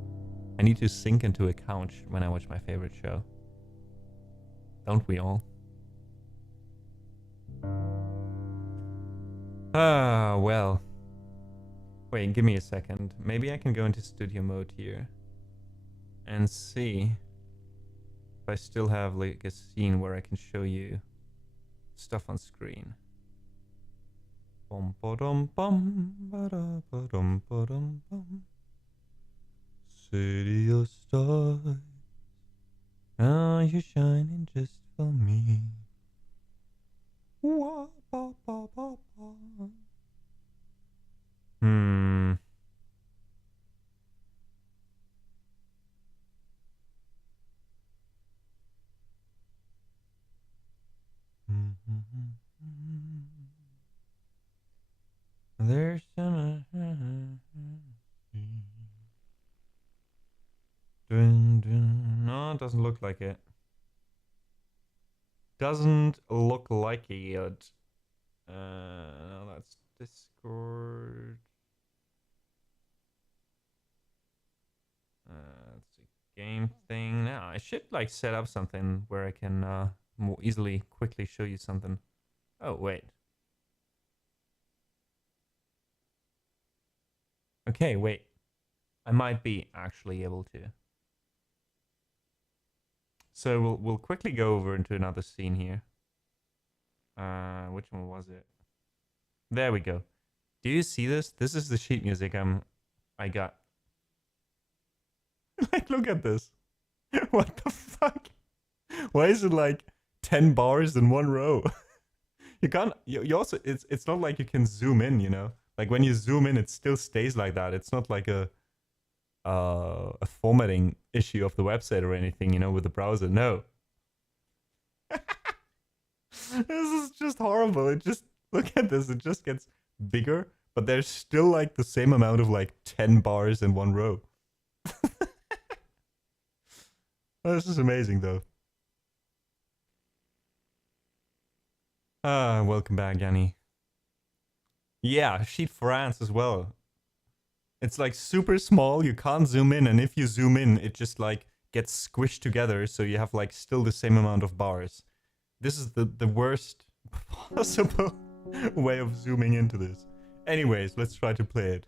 I need to sink into a couch when I watch my favorite show. Don't we all? Ah, well. Wait, give me a second. Maybe I can go into studio mode here and see if I still have like a scene where I can show you stuff on screen. Bum ba-dum bum ba-da ba-dum ba-dum bum. City of stars, now you're shining just for me. Wah, ba, ba, ba, ba. There's some no, it doesn't look like it. Doesn't look like it. No, that's Discord. It's a game thing. Now I should like set up something where I can more easily, quickly show you something. Oh wait. Okay, wait. I might be actually able to. So we'll quickly go over into another scene here. Which one was it? There we go. Do you see this? This is the sheet music I got. Like, look at this. What the fuck? Why is it like 10 bars in one row? You can't. You also. It's not like you can zoom in. You know. Like when you zoom in, it still stays like that. It's not like a formatting issue of the website or anything, you know, with the browser. No. This is just horrible. It just, look at this. It just gets bigger, but there's still like the same amount of like 10 bars in one row. Oh, this is amazing though. Welcome back, Yanni. Yeah, Sheet France as well. It's like super small, you can't zoom in, and if you zoom in, it just like gets squished together, so you have like still the same amount of bars. This is the worst possible way of zooming into this. Anyways, let's try to play it.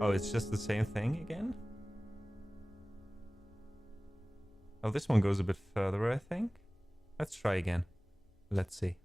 Oh, it's just the same thing again? Oh, this one goes a bit further, I think. Let's try again. Let's see.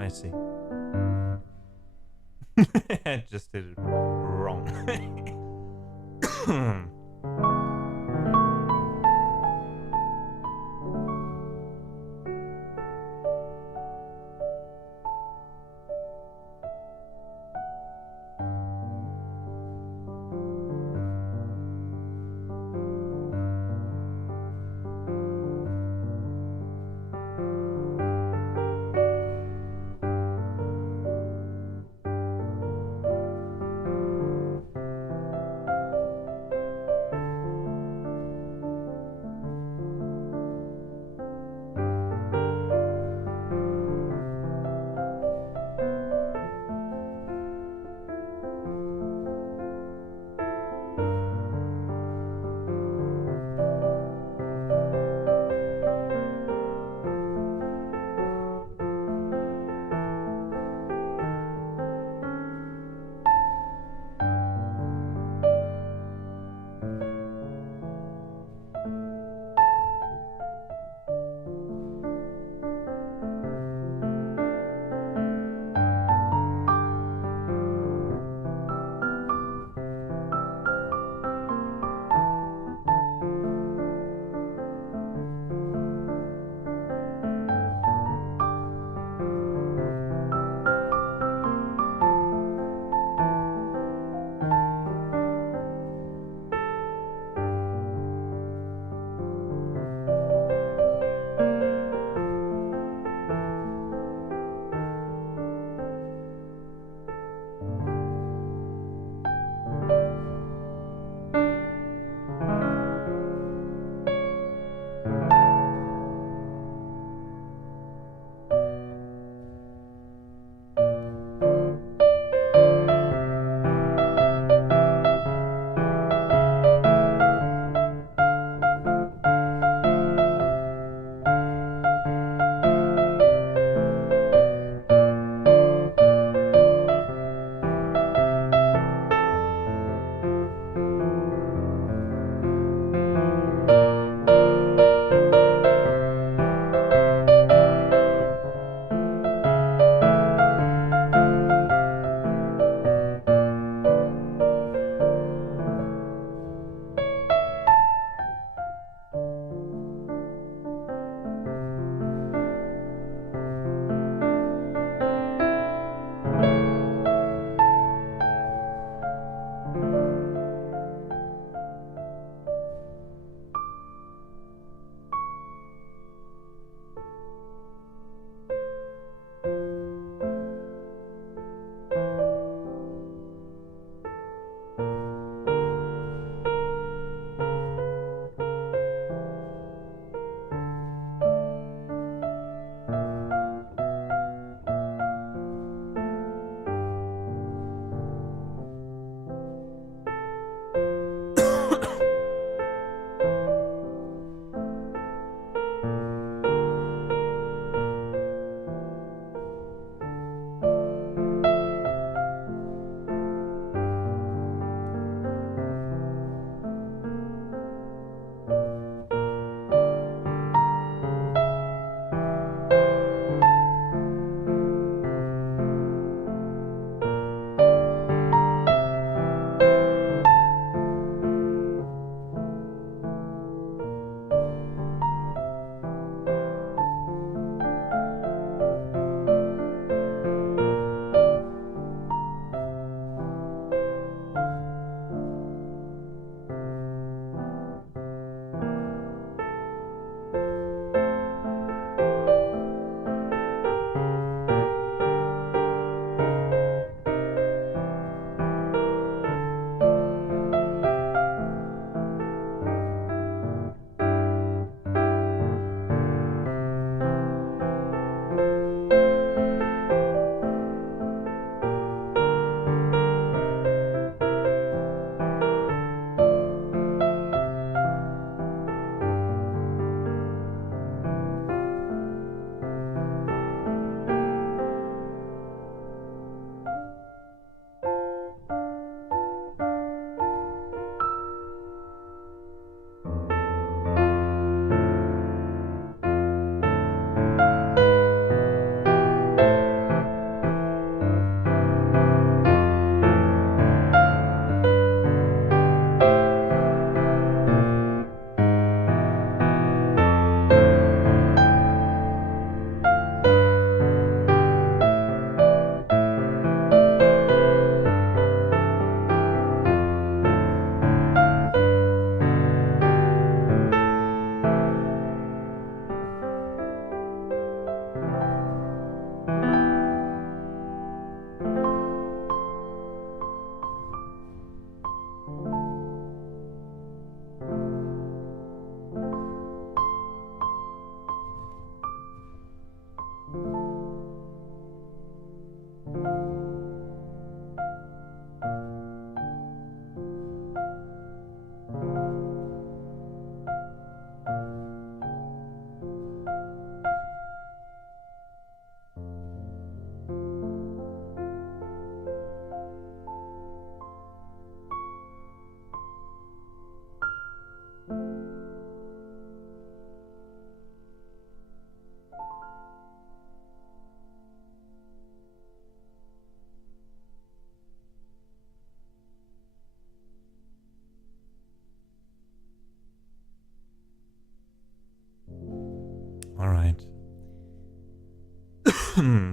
I see. I just did it wrong.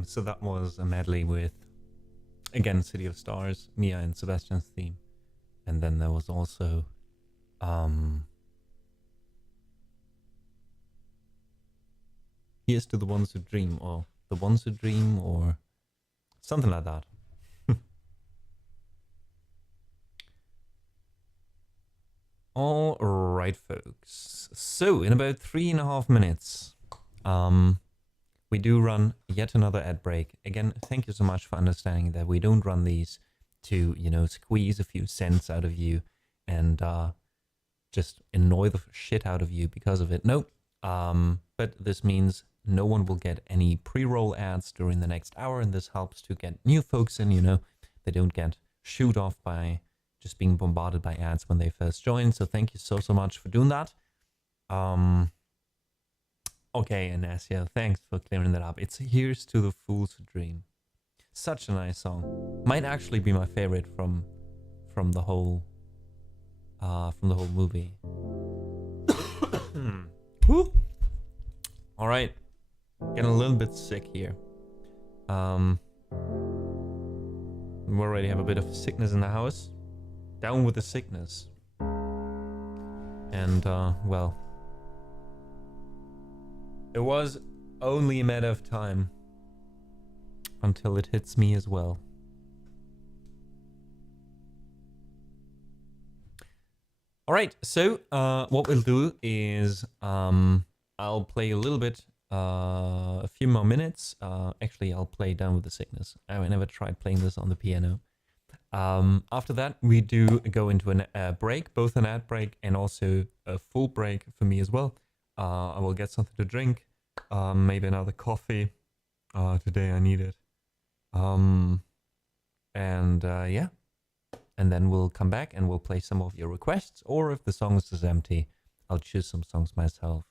So that was a medley with, again, City of Stars, Mia and Sebastian's theme. And then there was also Here's to the Ones Who Dream, or The Ones Who Dream, or something like that. All right, folks. So in about 3.5 minutes, we do run yet another ad break. Again, thank you so much for understanding that we don't run these to, you know, squeeze a few cents out of you and just annoy the shit out of you because of it. No, but this means no one will get any pre-roll ads during the next hour, and this helps to get new folks in, you know. They don't get shooed off by just being bombarded by ads when they first join. So thank you so much for doing that. Okay, Inasia, thanks for clearing that up. It's Here's to the Fools Who Dream. Such a nice song. Might actually be my favorite from the whole movie. Woo. All right, getting a little bit sick here. We already have a bit of sickness in the house. Down with the sickness. And well, it was only a matter of time until it hits me as well. All right, so what we'll do is I'll play a little bit, a few more minutes. Actually, I'll play Down with the Sickness. I never tried playing this on the piano. After that, we do go into a break, both an ad break and also a full break for me as well. I will get something to drink, maybe another coffee. Today I need it. Yeah. And then we'll come back and we'll play some of your requests, or if the song is empty, I'll choose some songs myself.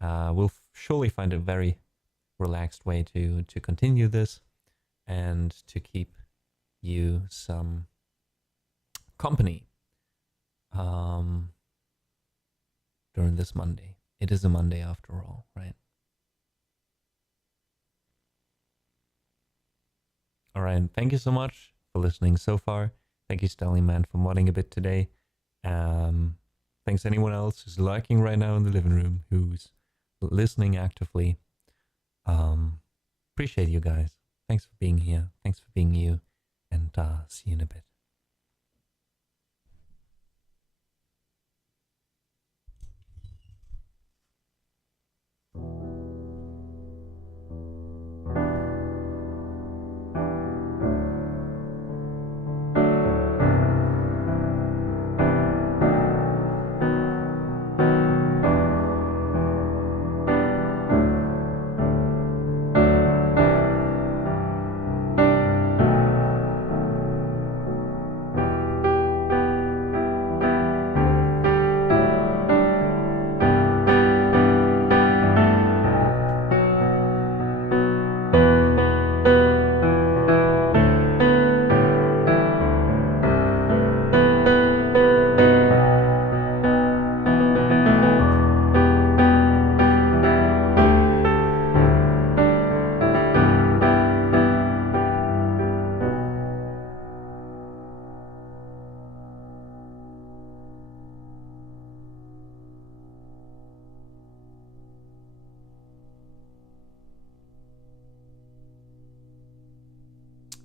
We'll surely find a very relaxed way to continue this and to keep you some company during this Monday. It is a Monday after all, right? All right, thank you so much for listening so far. Thank you, Stanley Man, for modding a bit today. Thanks anyone else who's lurking right now in the living room, who's listening actively. Appreciate you guys. Thanks for being here. Thanks for being you. And see you in a bit.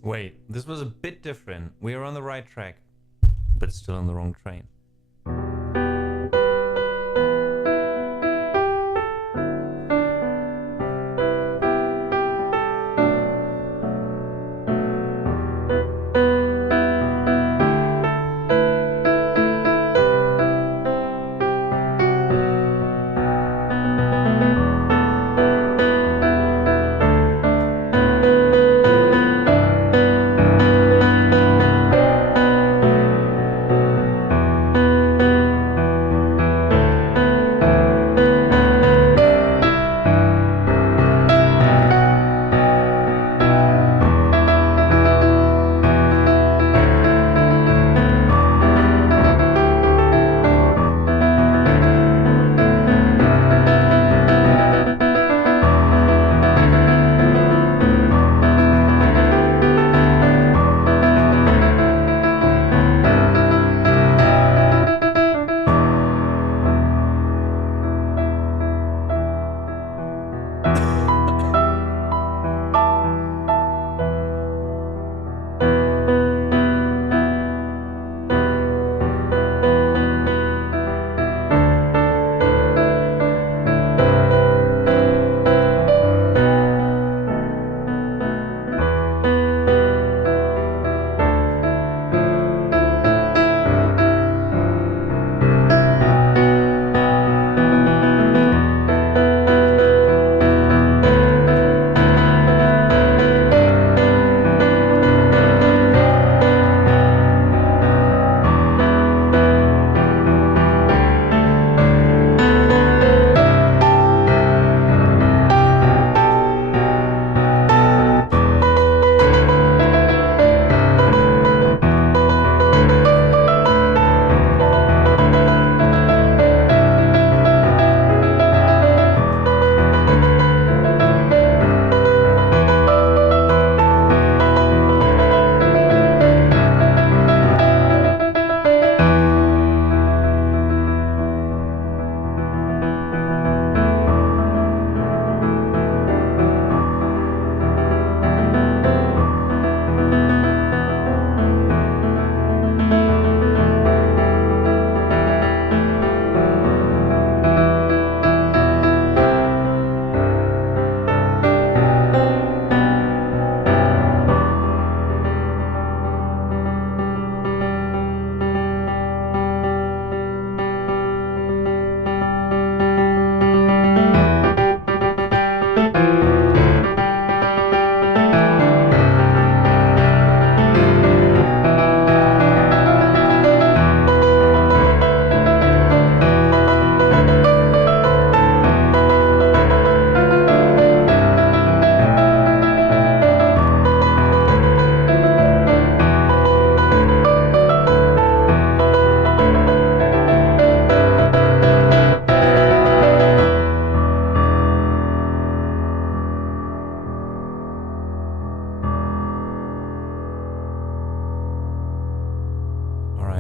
Wait, this was a bit different. We are on the right track, but still on the wrong train.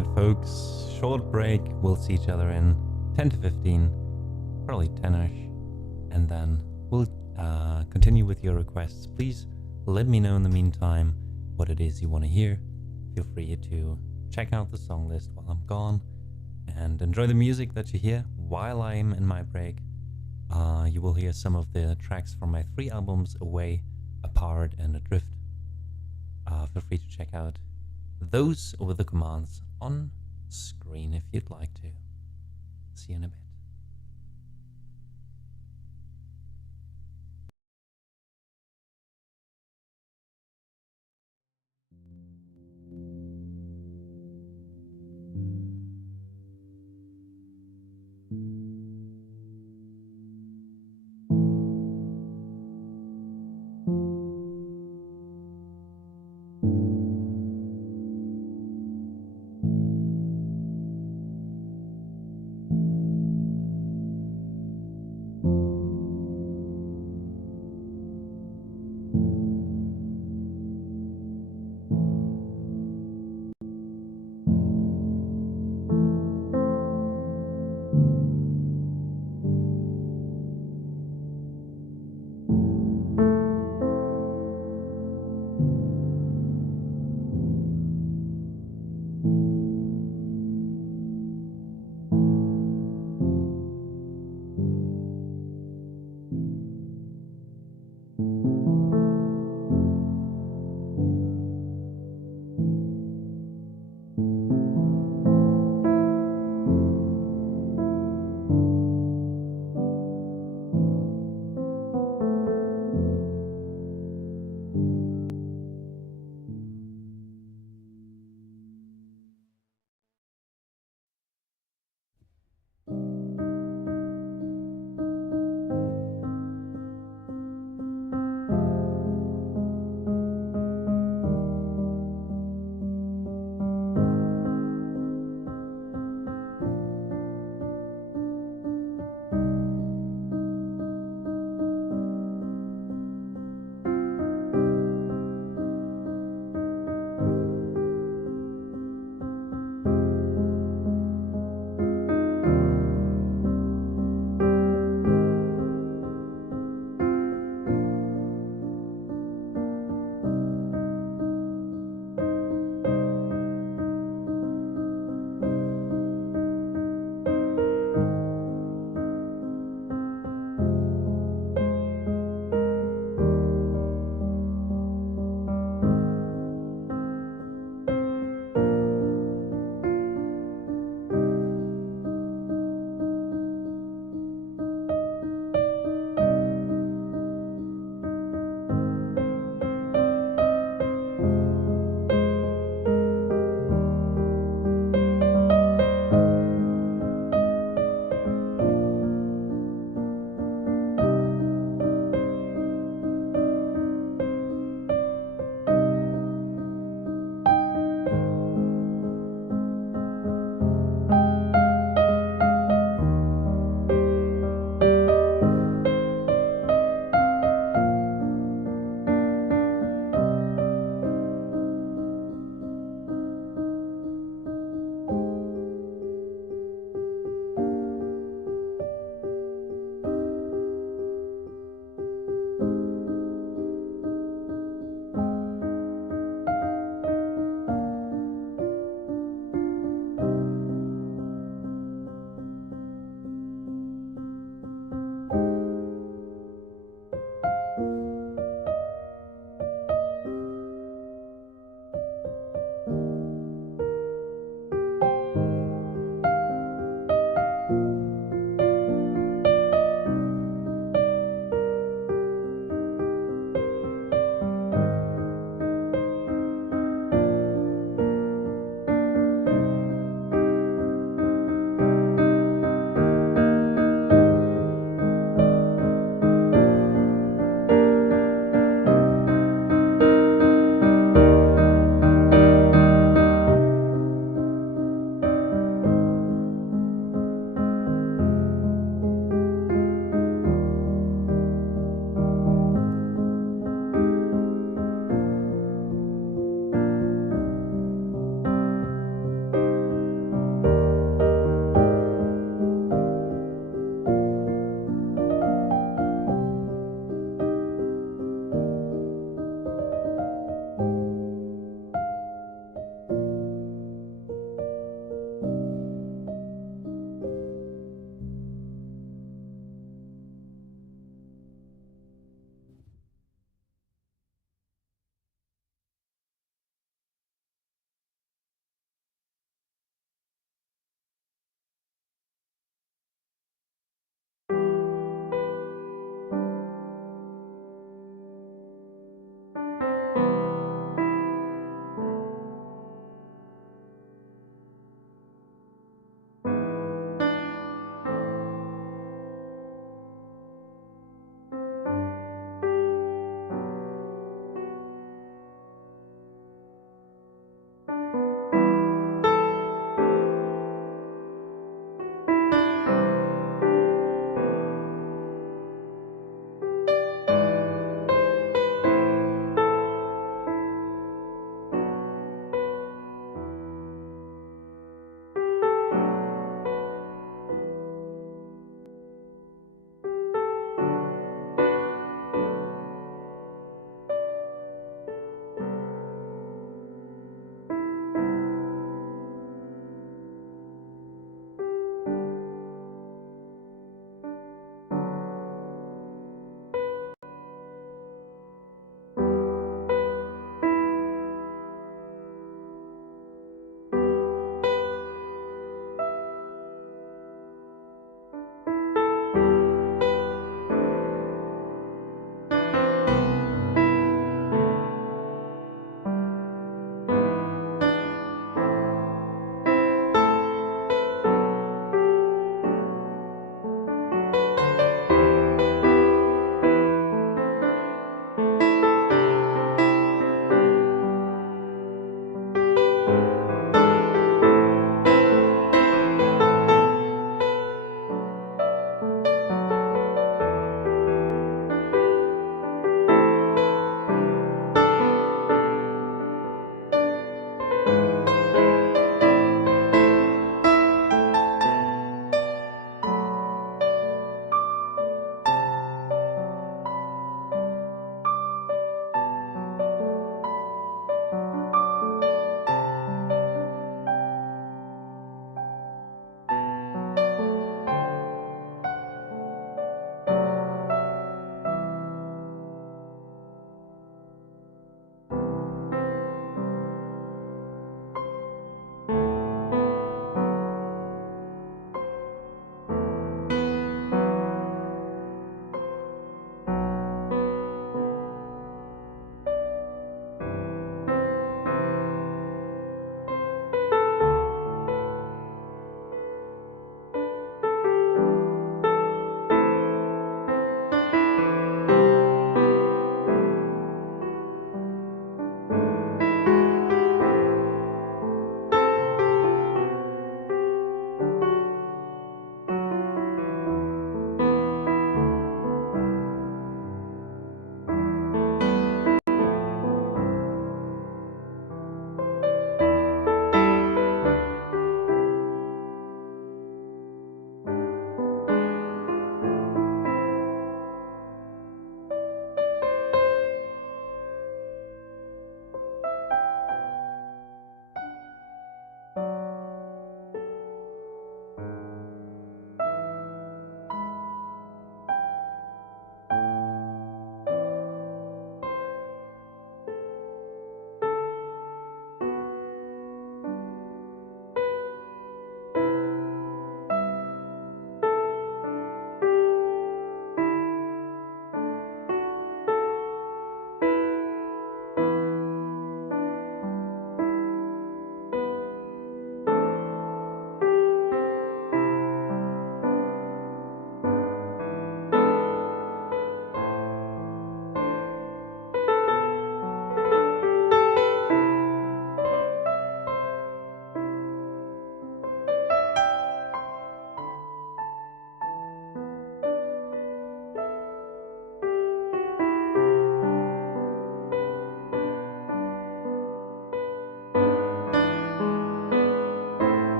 Alright folks, short break. We'll see each other in 10 to 15, probably 10ish, and then we'll continue with your requests. Please let me know in the meantime what it is you want to hear. Feel free to check out the song list while I'm gone and enjoy the music that you hear while I'm in my break. You will hear some of the tracks from my 3 albums, Away, Apart and Adrift. Feel free to check out those with the commands on screen if you'd like to. See you in a bit.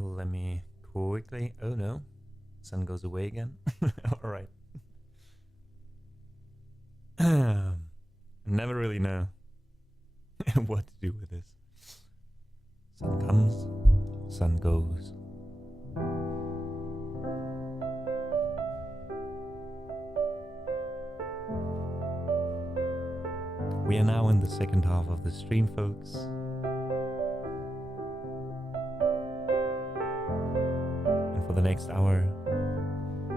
Let me quickly... Oh no, sun goes away again. All right. Never really know what to do with this. Sun comes, sun goes. We are now in the second half of the stream, folks. And for the next hour,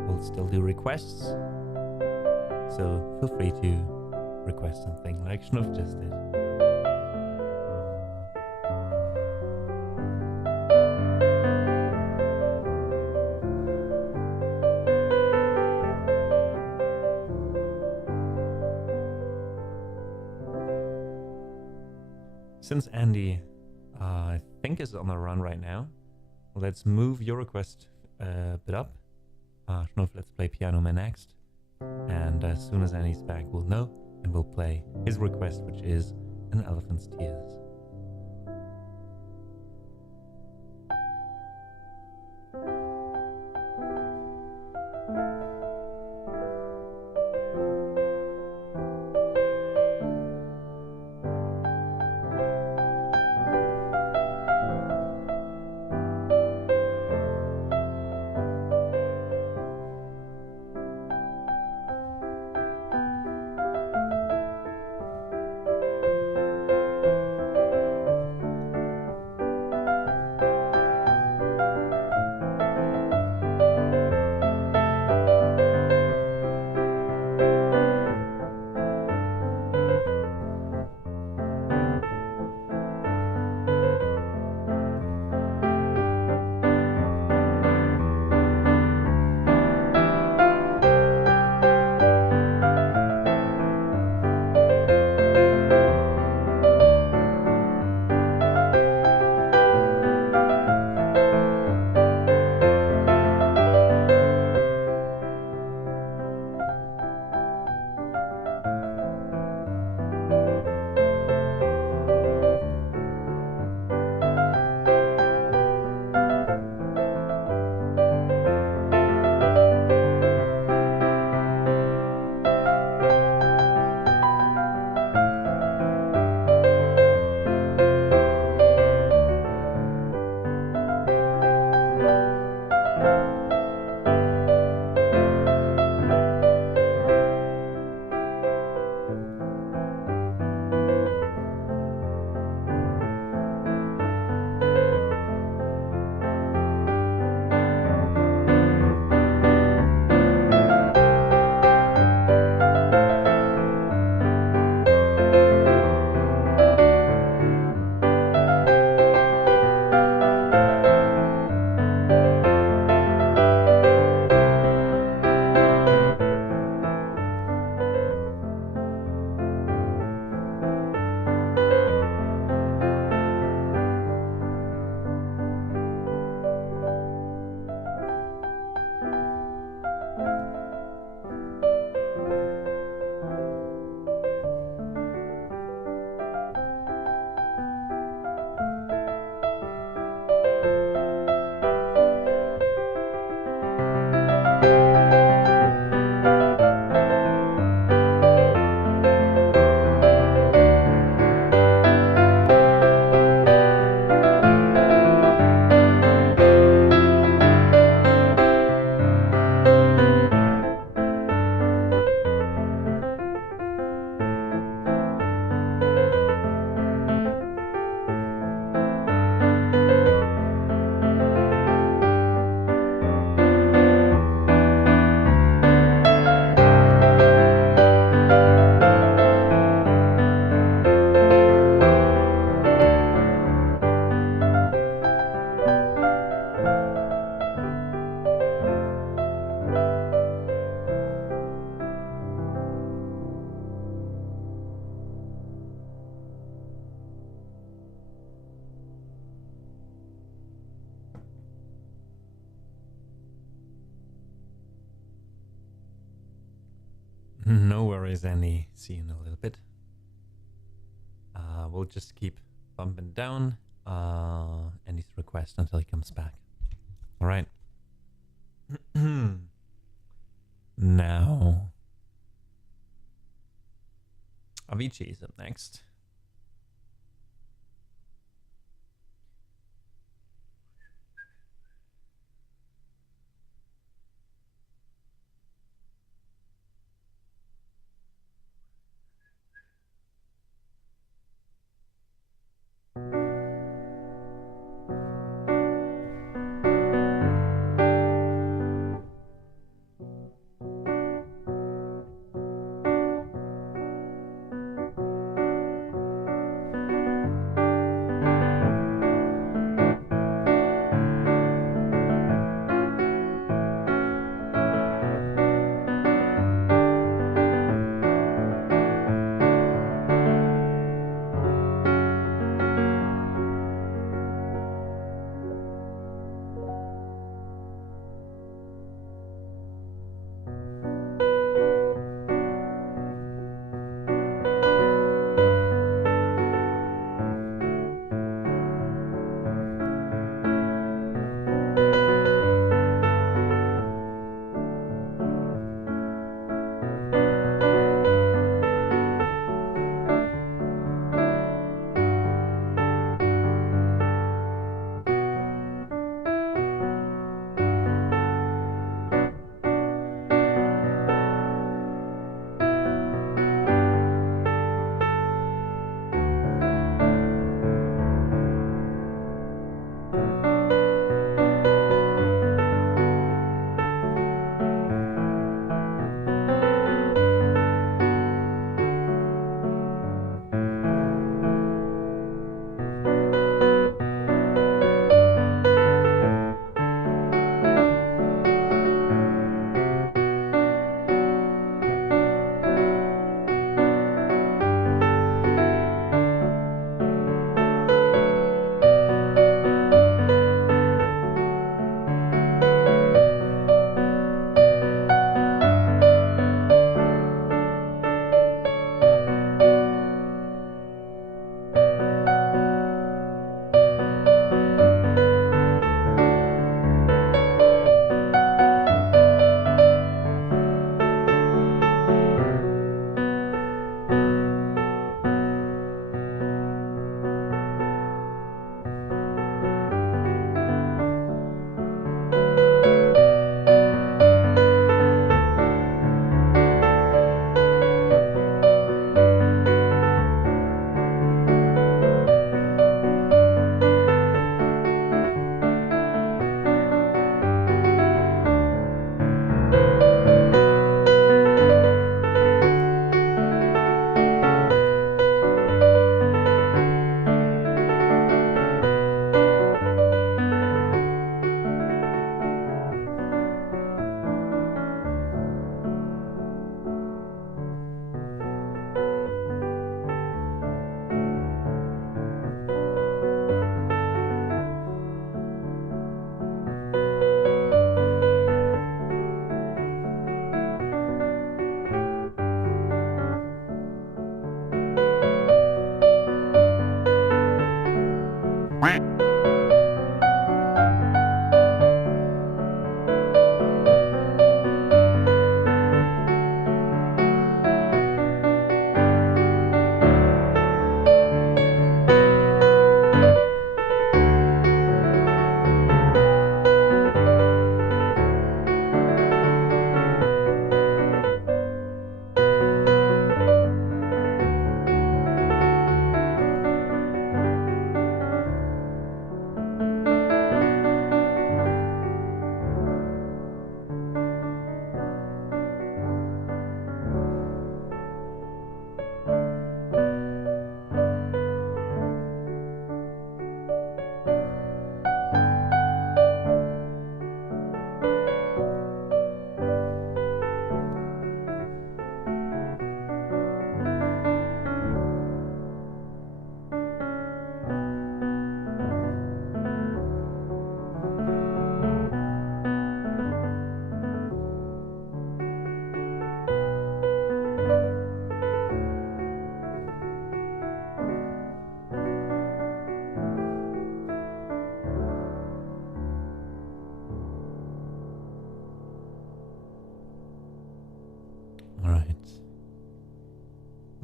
we'll still do requests. So feel free to request something like Schnuff just did. Since Andy, I think, is on the run right now, let's move your request a bit up. Schnuff, let's play Piano Man next. And as soon as Andy's back, we'll know, and we'll play his request, which is An Elephant's Tears. No worries, Andy. See you in a little bit. We'll just keep bumping down Andy's request until he comes back. All right. Now, Avicii is up next.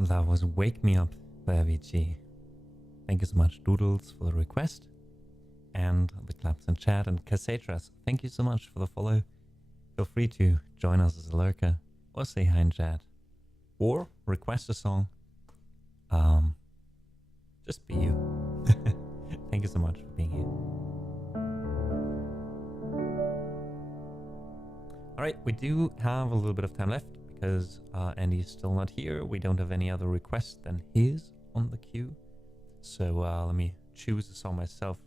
That was Wake Me Up by Avicii. Thank you so much, Doodles, for the request. And the claps in chat. And Cassetras, thank you so much for the follow. Feel free to join us as a lurker or say hi in chat or request a song. Just be you. Thank you so much for being here. Alright, we do have a little bit of time left because Andy's still not here. We don't have any other requests than his on the queue. So let me choose a song myself.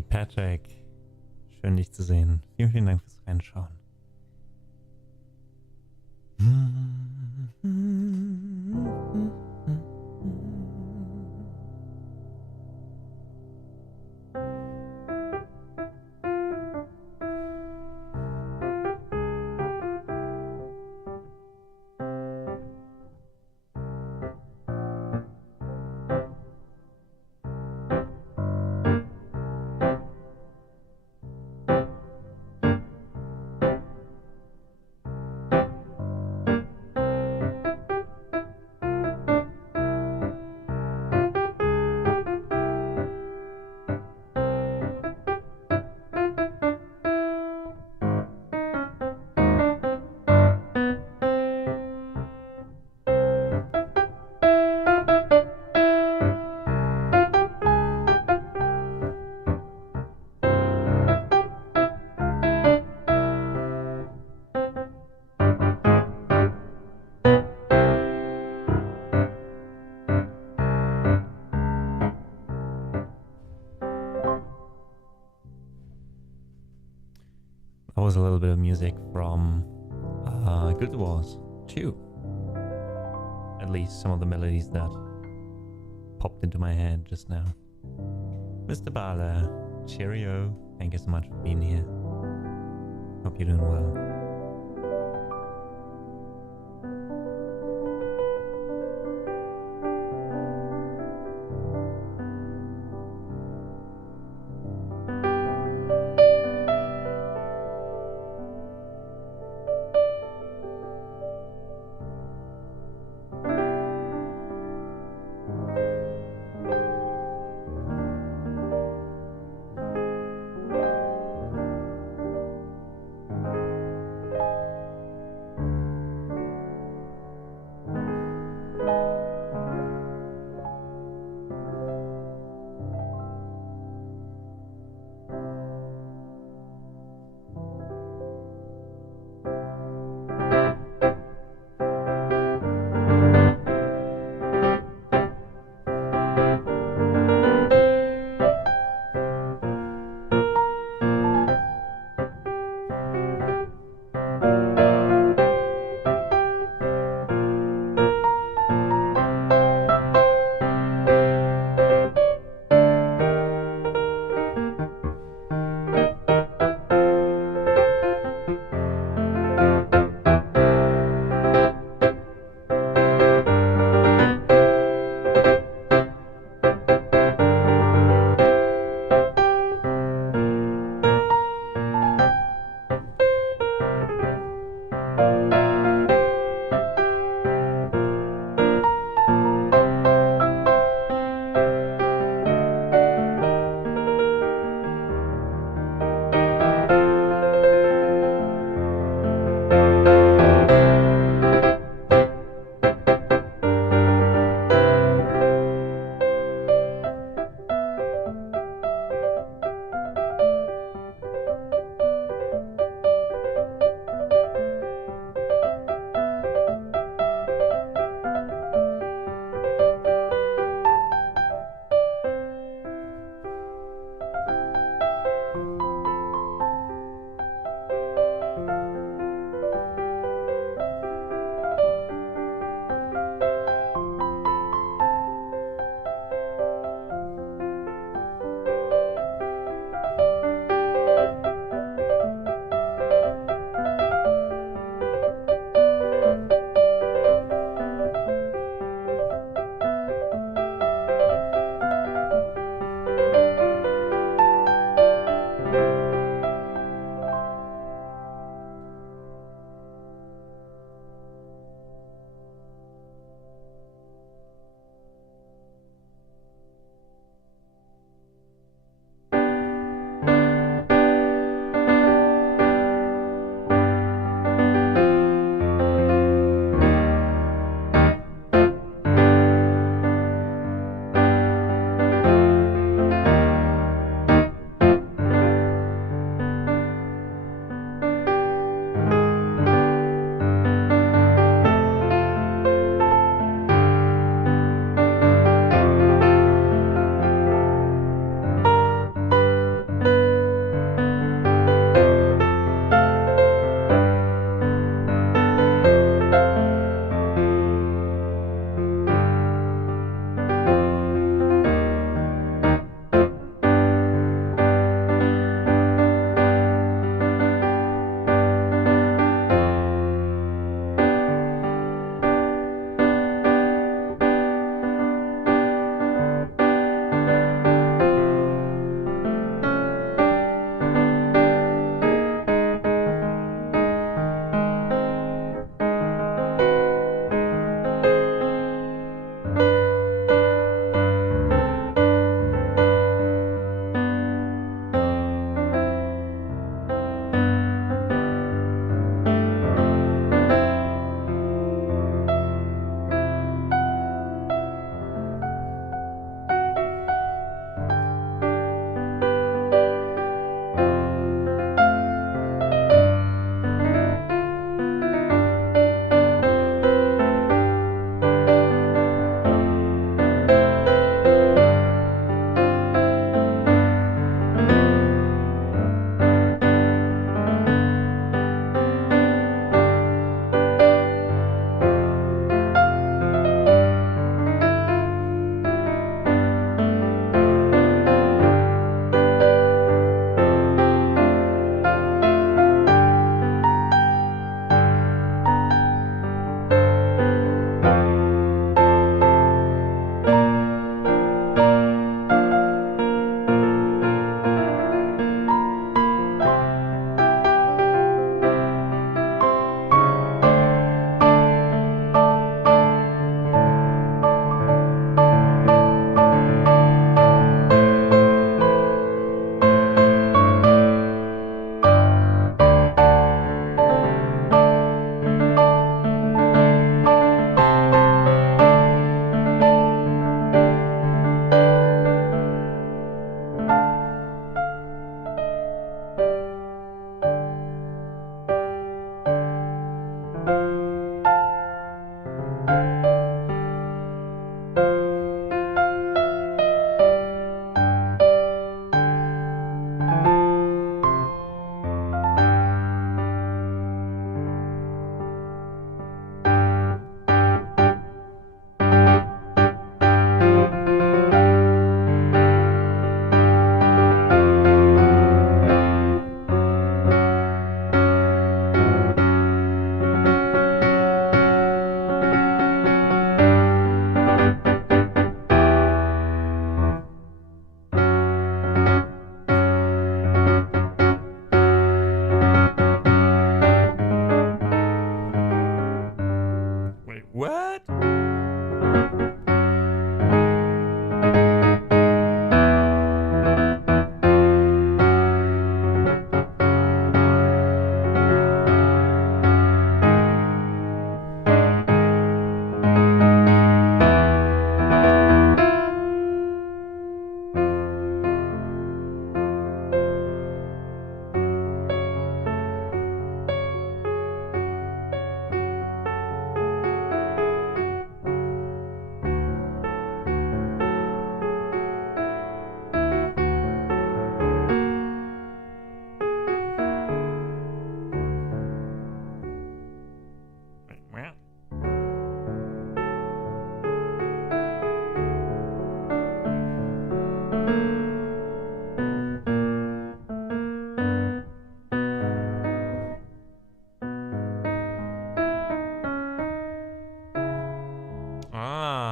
Hey Patrick, schön dich zu sehen. Vielen, vielen Dank fürs Reinschauen. That was a little bit of music from Guild Wars 2. At least some of the melodies that popped into my head just now. Mr. Bala, cheerio. Thank you so much for being here. Hope you're doing well.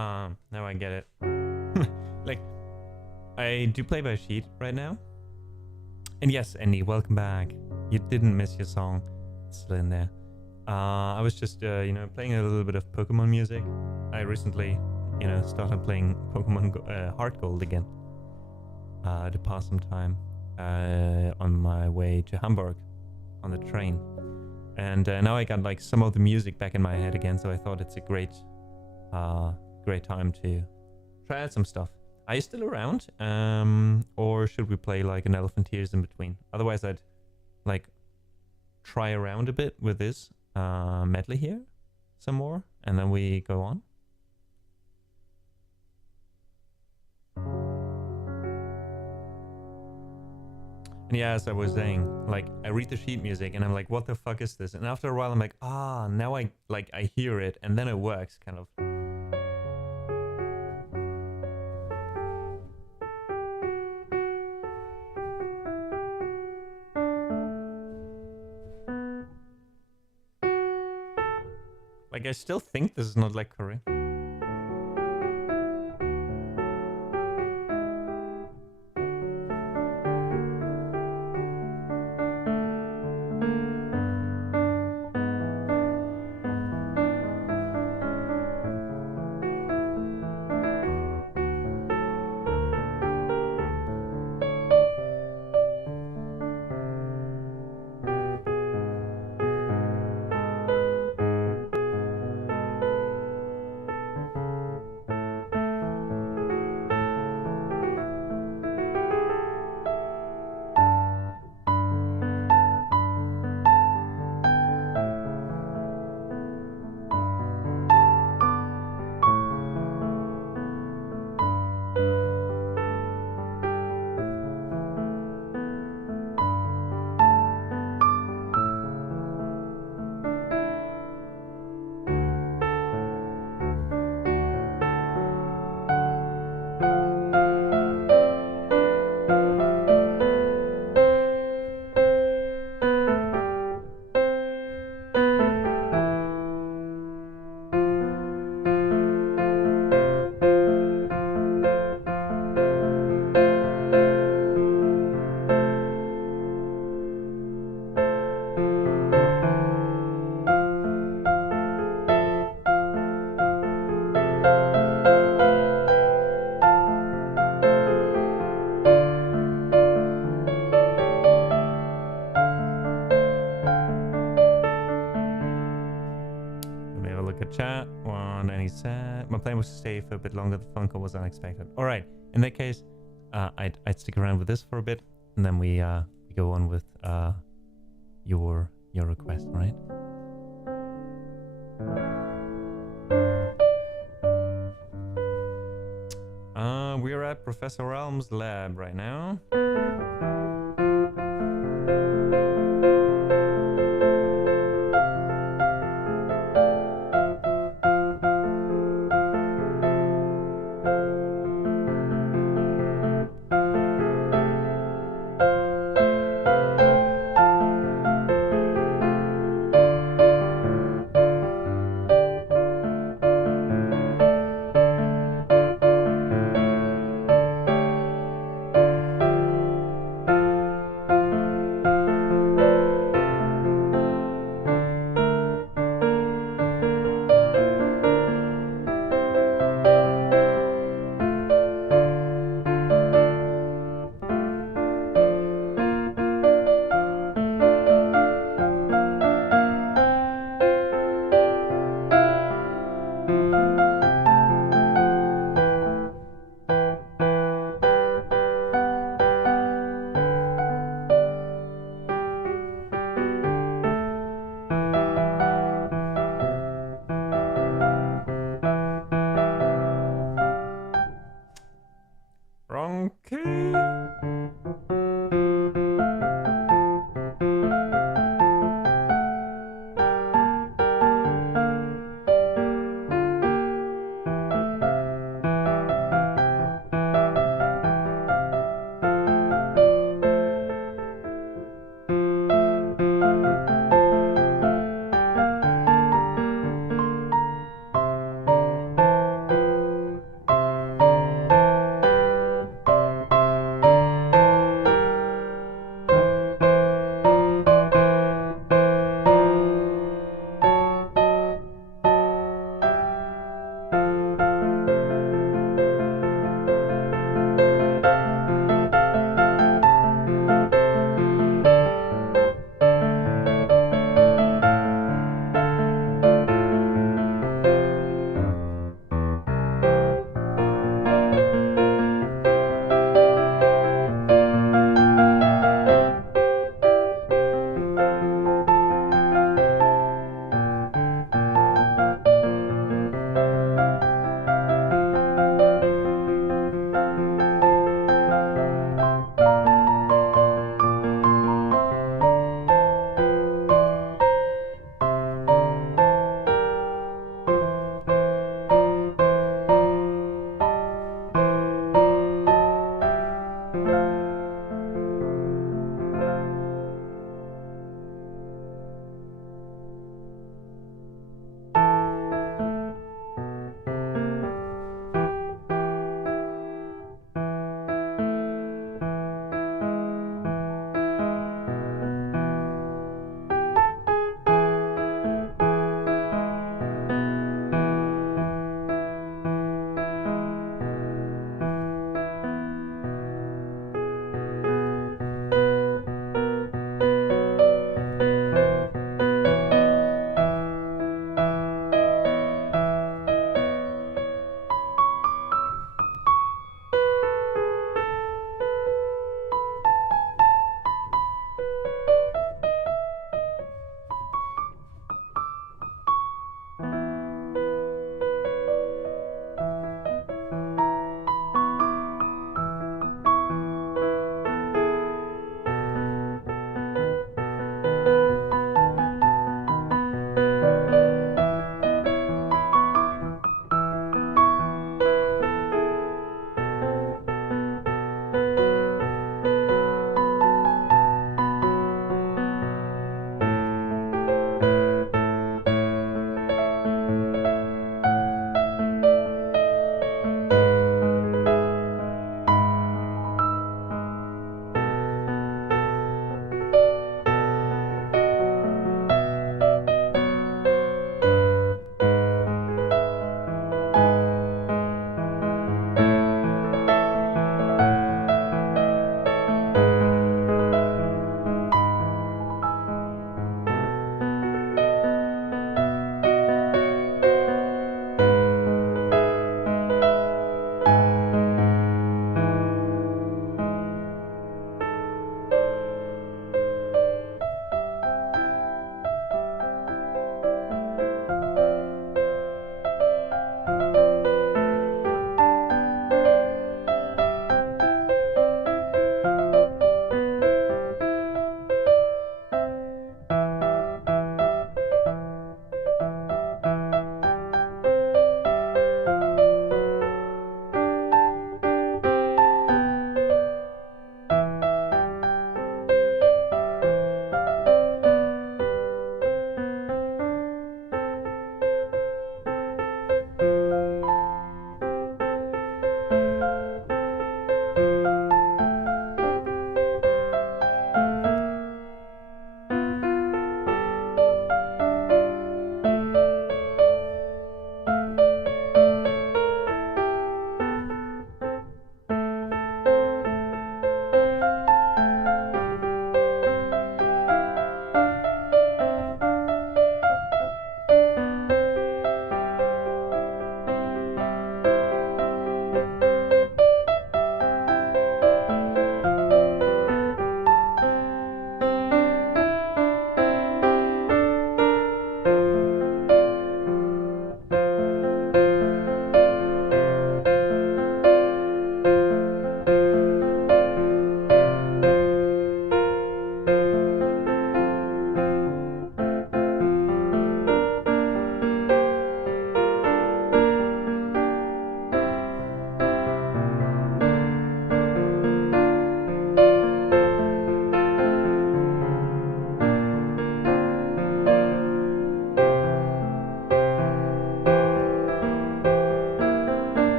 Ah, now I get it. Like, I do play by sheet right now. And yes, Andy, welcome back. You didn't miss your song. It's still in there. I was just, you know, playing a little bit of Pokemon music. I recently, you know, started playing Pokemon Heart Gold again. To pass some time on my way to Hamburg on the train. And now I got like some of the music back in my head again, so I thought it's a great time to try out some stuff. Are you still around? Or should we play like an Elephant Tears in between? Otherwise I'd like try around a bit with this medley here some more, and then we go on. And yeah, as I was saying, like I read the sheet music and I'm like, what the fuck is this? And after a while I'm like, now I hear it, and then it works kind of. Like I still think this is not like correct. Chat one, and he said my plan was to stay for a bit longer. The phone call was unexpected. All right, in that case, I'd stick around with this for a bit, and then we go on with your request. All right. We're at Professor Elm's lab right now.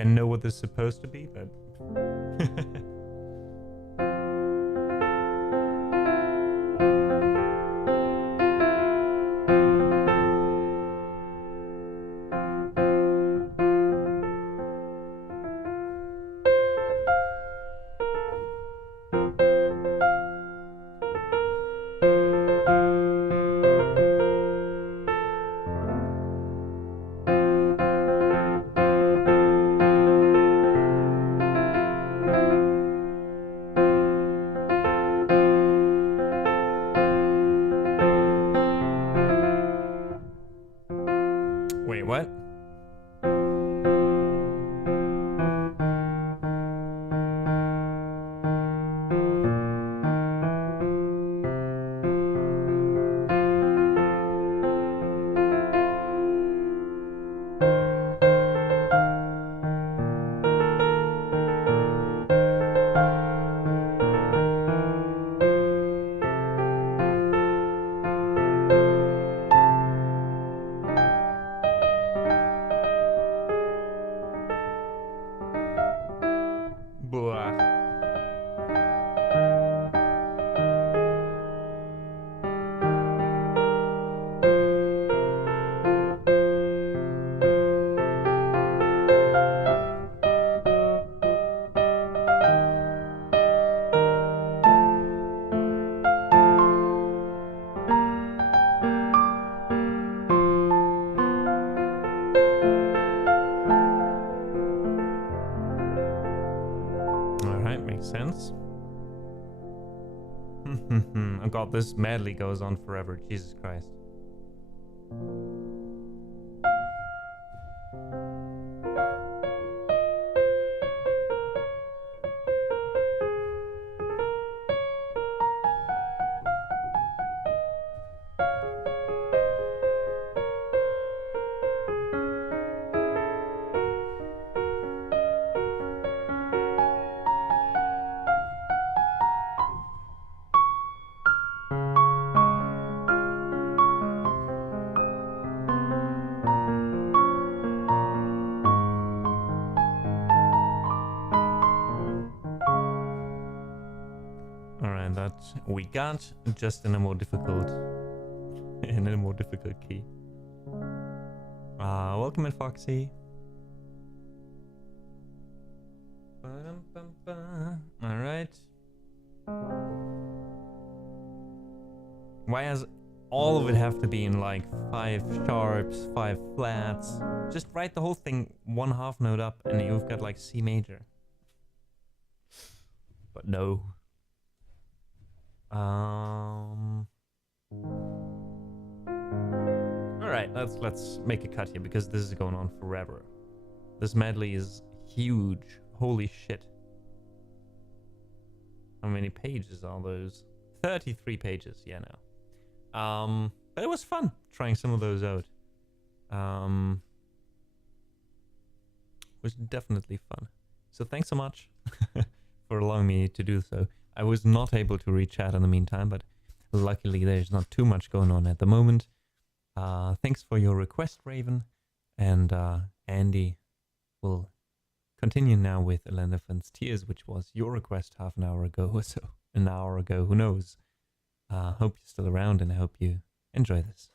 I know what this is supposed to be, but... Wait, what? Sense. Oh god, this medley goes on forever. Jesus Christ. We got just in a more difficult key. Welcome in, Foxy. All right. Why has all of it have to be in like 5 sharps, 5 flats? Just write the whole thing 1 half note up and you've got like C major. But no. Alright, let's make a cut here because this is going on forever. This medley is huge. Holy shit. How many pages are those? 33 pages, yeah, no. But it was fun trying some of those out. Was definitely fun. So thanks so much for allowing me to do so. I was not able to reach chat in the meantime, but luckily there's not too much going on at the moment. Thanks for your request, Raven. And Andy will continue now with Elephant's Tears, which was your request half an hour ago or so. An hour ago, who knows. Hope you're still around and I hope you enjoy this.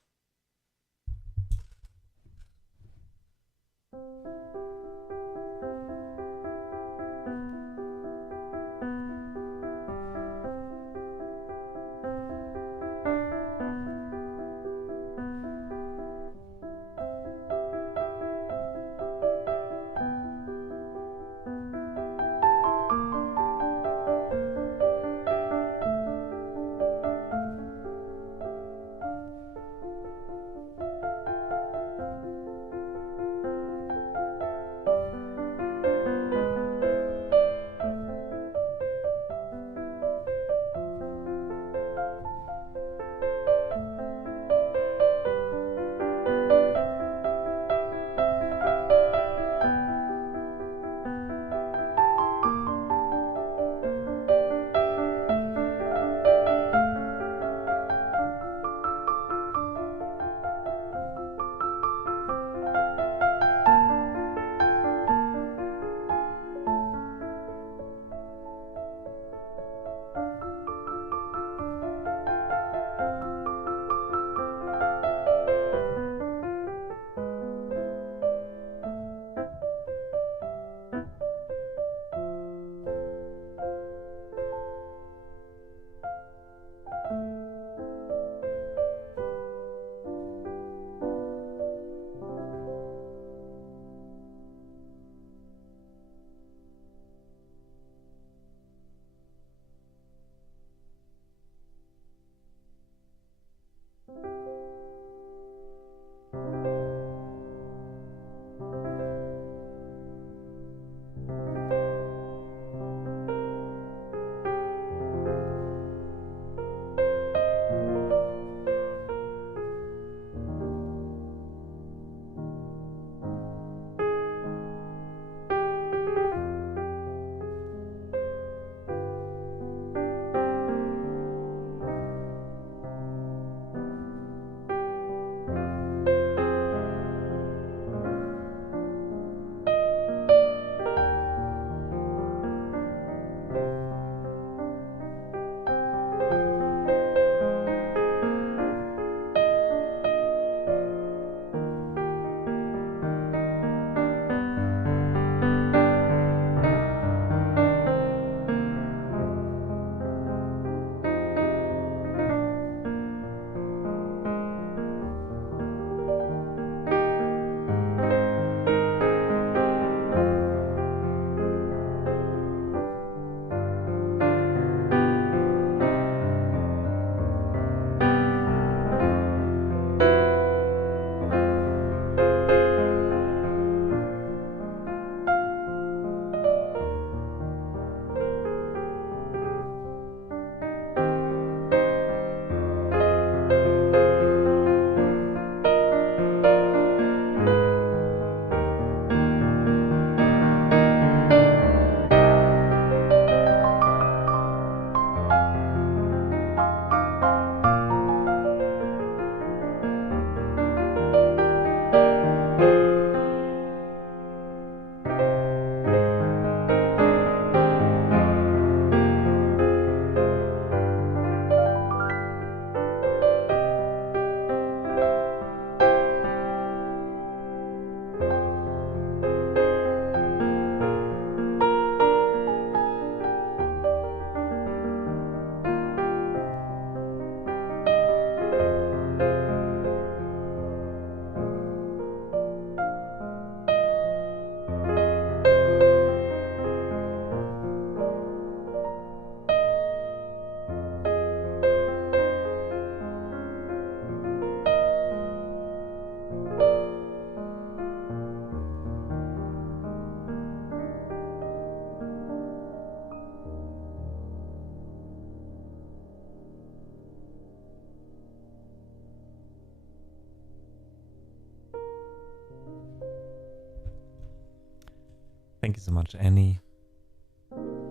Thank you so much, Annie.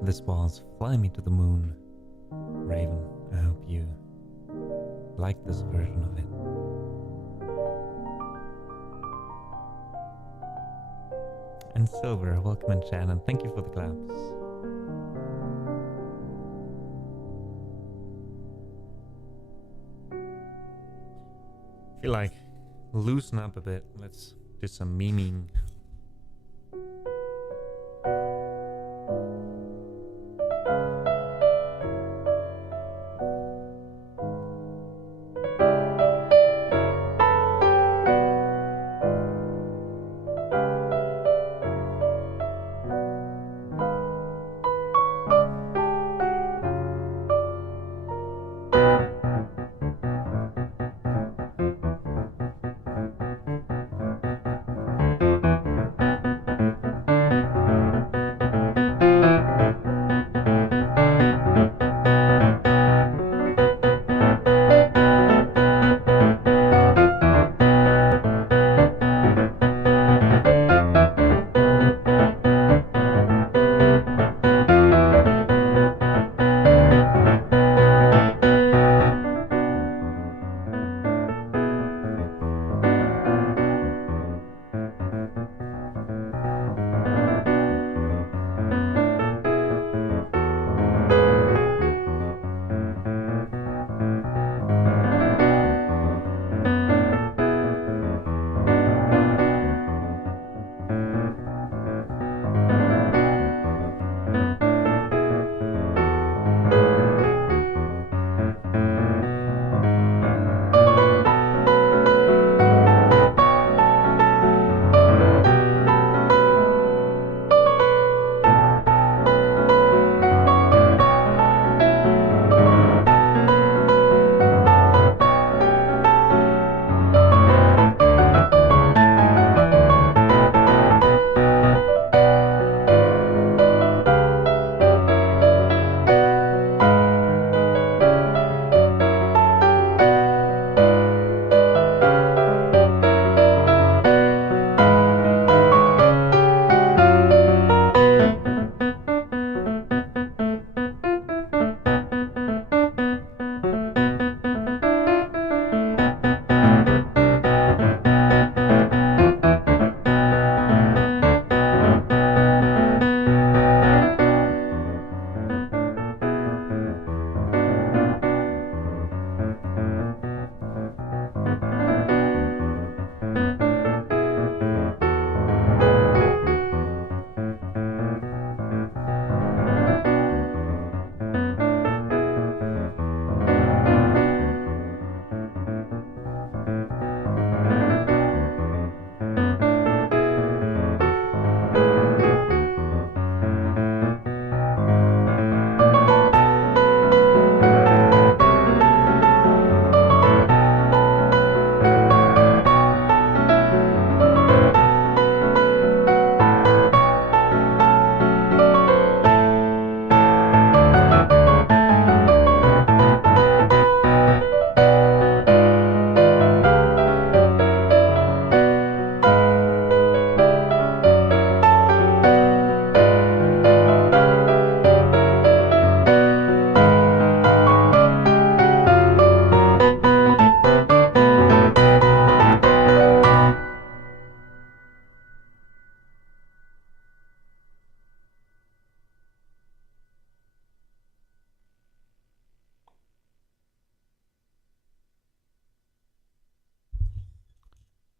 This was Fly Me to the Moon, Raven. I hope you like this version of it. And Silver, welcome in chat, and thank you for the claps. Feel like loosen up a bit. Let's do some memeing.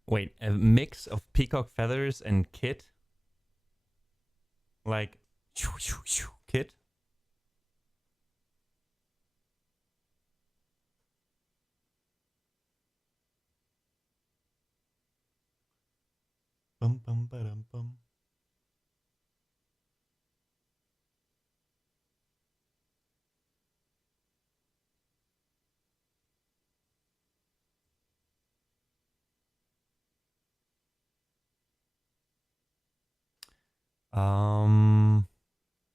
Wait, a mix of peacock feathers and kit? Like, kit? Bum bum ba-dum bum.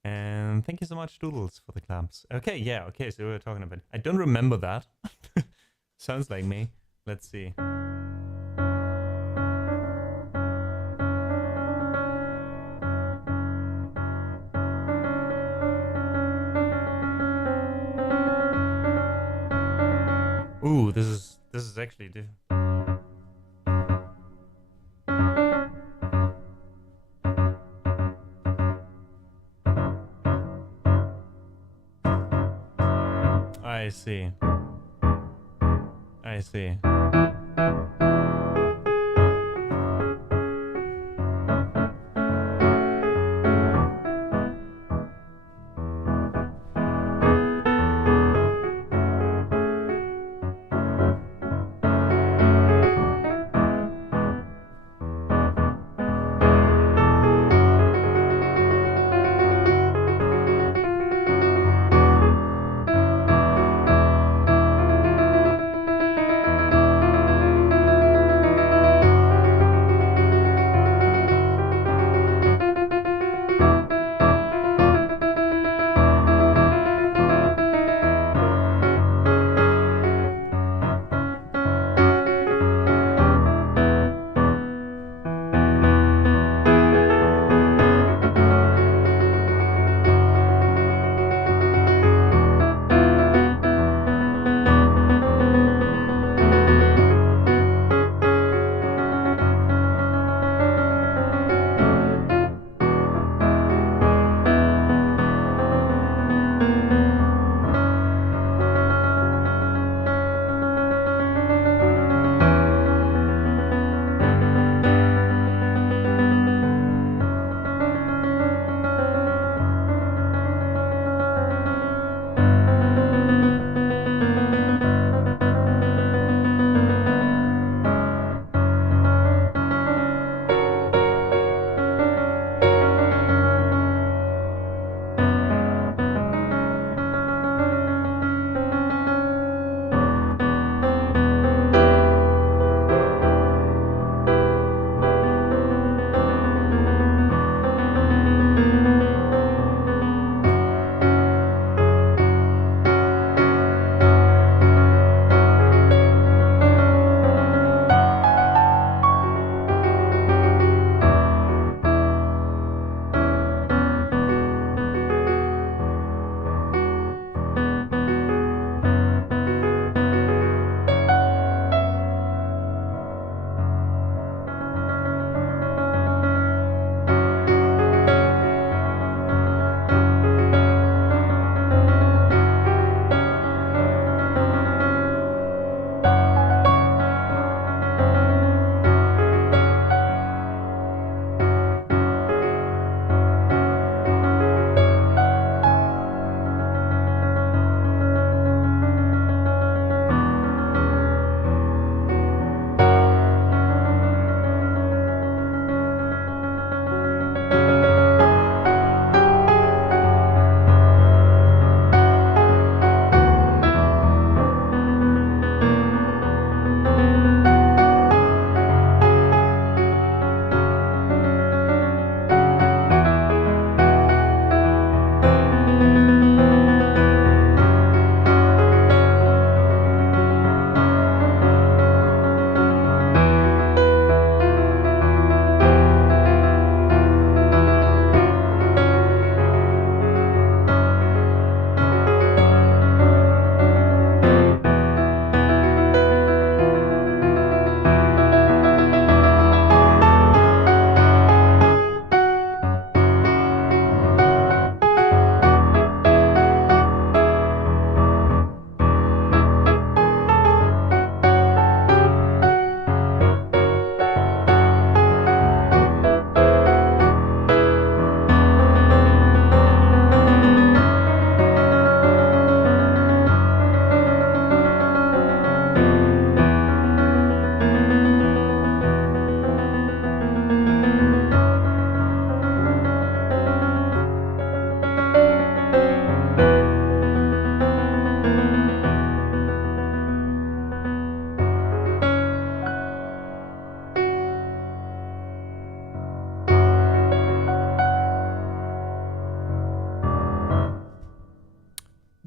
And thank you so much, Doodles, for the claps. Okay, yeah, okay, so we were talking about... I don't remember that. Sounds like me. Let's see. Ooh, this is actually I see. I see.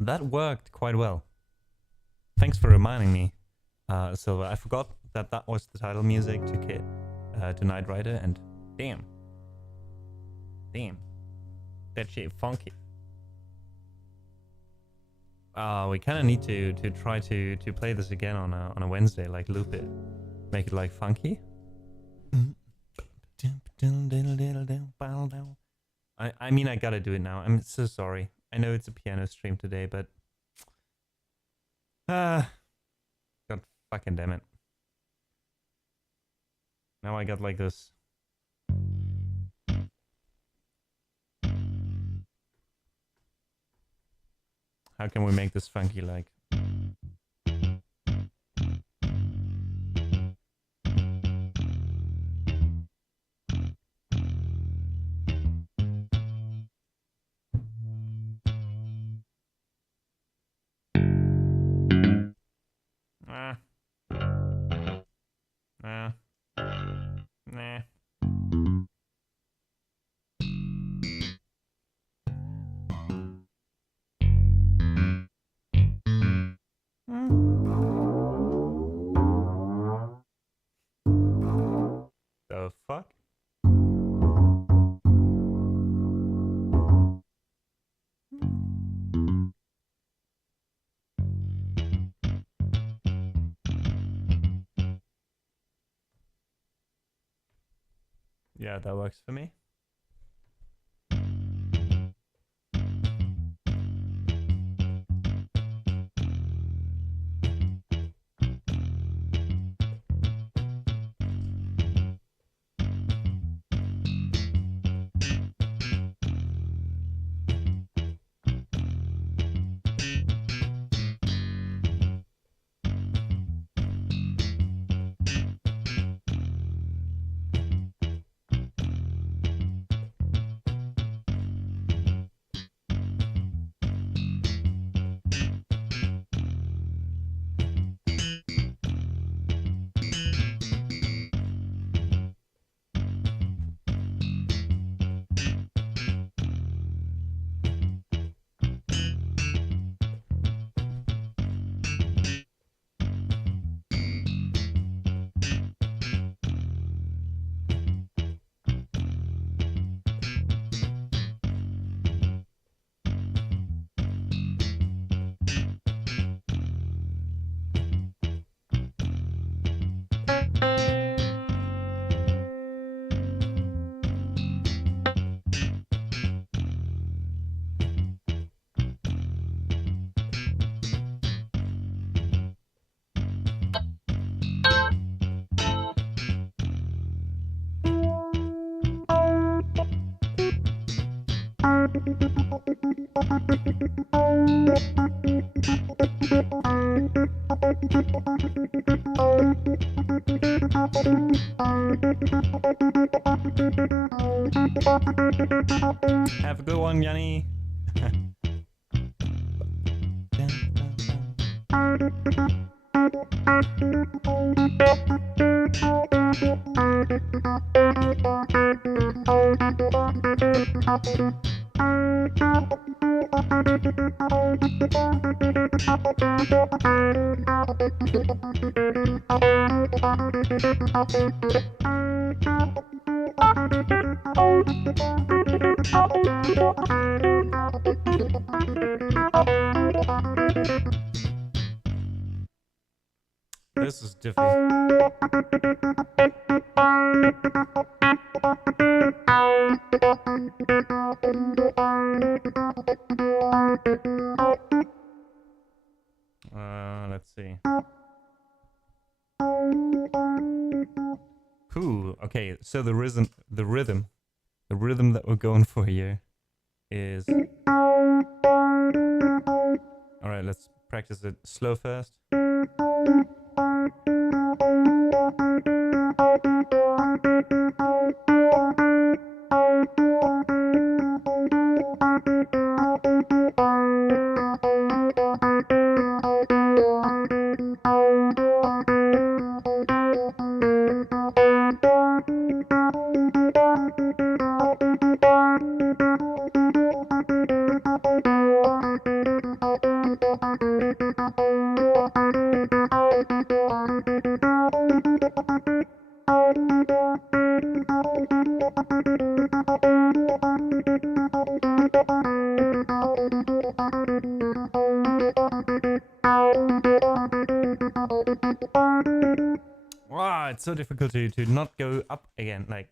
That worked quite well. Thanks for reminding me. So I forgot that that was the title music to Knight Rider, and damn, that shit funky. We kind of need to try to play this again on a Wednesday, like loop it, make it like funky. I mean, I gotta do it now. I'm so sorry. I know it's a piano stream today, but God fucking damn it. Now I got like this. How can we make this funky like? Nah. The fuck? Yeah, that works for me. Have a good one, Yanni. This is difficult. Let's see. Ooh, okay, so the rhythm that we're going for here is... Alright, let's practice it slow first. Wow, it's so difficult to not go up again, like.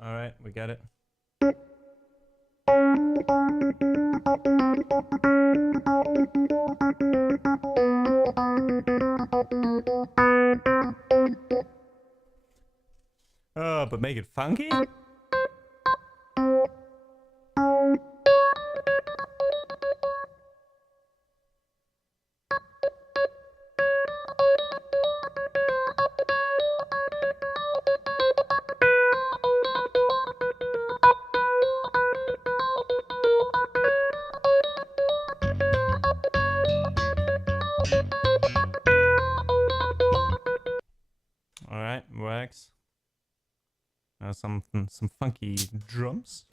All right, we got it. Oh, but make it funky? All right, works. Now some funky drums.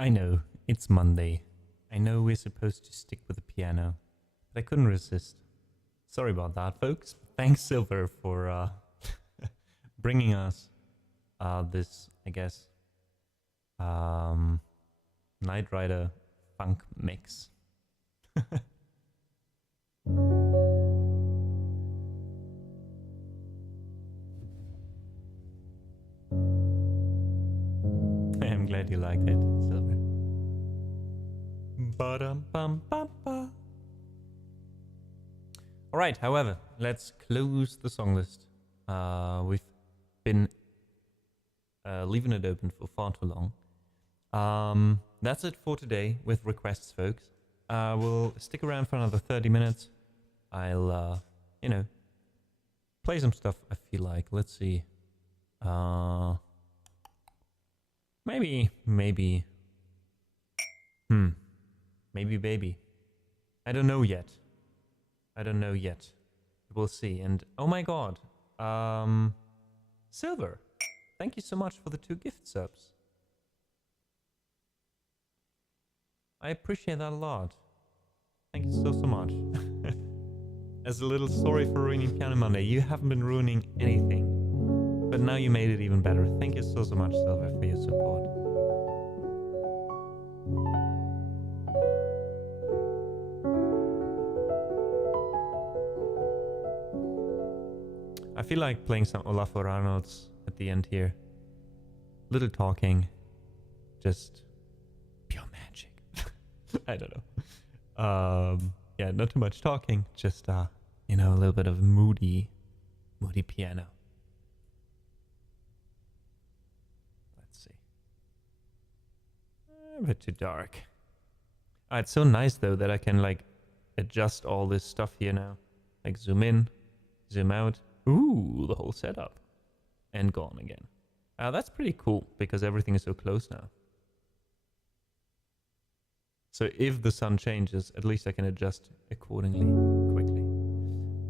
I know, it's Monday. I know we're supposed to stick with the piano, but I couldn't resist. Sorry about that, folks. Thanks, Silver, for bringing us this, I guess, Knight Rider funk mix. I'm glad you liked it, Silver. Ba-dum-bum-bum-ba. Alright, however, let's close the song list. We've been leaving it open for far too long. That's it for today with requests, folks. We'll stick around for another 30 minutes. I'll, play some stuff I feel like. Let's see. Maybe Baby. I don't know yet. We'll see. And oh my god. Silver, thank you so much for the 2 gift subs. I appreciate that a lot. Thank you so much. As a little sorry for ruining Piano Monday, you haven't been ruining anything. But now you made it even better. Thank you so much, Silver, for your support. I feel like playing some Olafur Arnolds at the end here. Little talking. Just pure magic. I don't know. Yeah, not too much talking. Just, a little bit of moody piano. Let's see. A bit too dark. It's so nice, though, that I can, like, adjust all this stuff here now. Like, zoom in, zoom out. Ooh, the whole setup. And gone again. That's pretty cool, because everything is so close now. So if the sun changes, at least I can adjust accordingly quickly.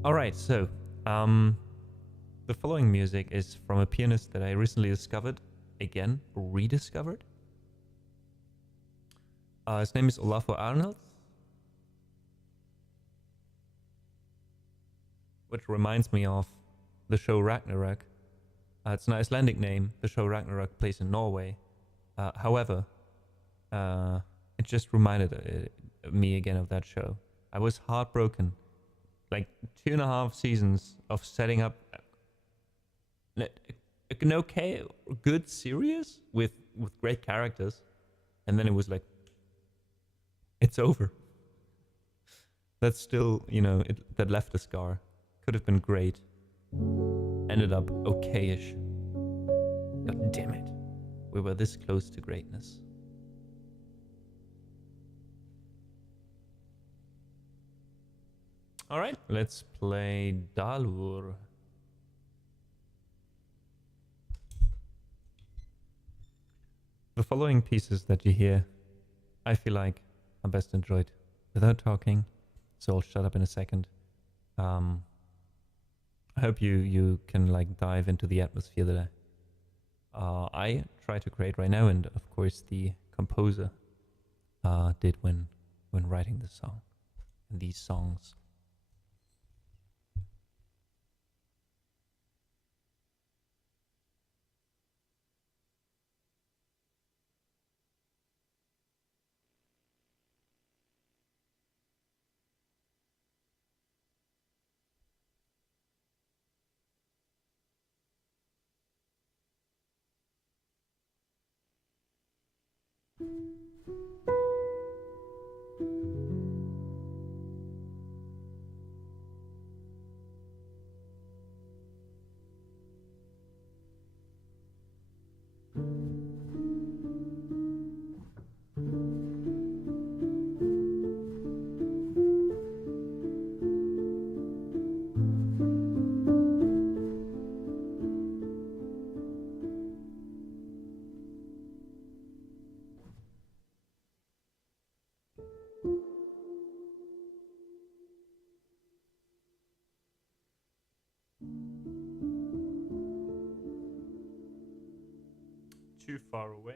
Alright, so the following music is from a pianist that I recently discovered. Again, rediscovered. His name is Olafur Arnalds. Which reminds me of the show Ragnarok. It's an Icelandic name. The show Ragnarok plays in Norway. However, it just reminded me again of that show. I was heartbroken. Like 2.5 seasons of setting up an okay, good series with great characters. And then it was like, it's over. That's still, that left a scar. Could have been great. Ended up okay-ish. God damn it. We were this close to greatness. Alright, let's play Dalur. The following pieces that you hear, I feel like are best enjoyed without talking, so I'll shut up in a second. I hope you can like dive into the atmosphere that I try to create right now, and of course the composer did when writing the song and these songs. Too far away.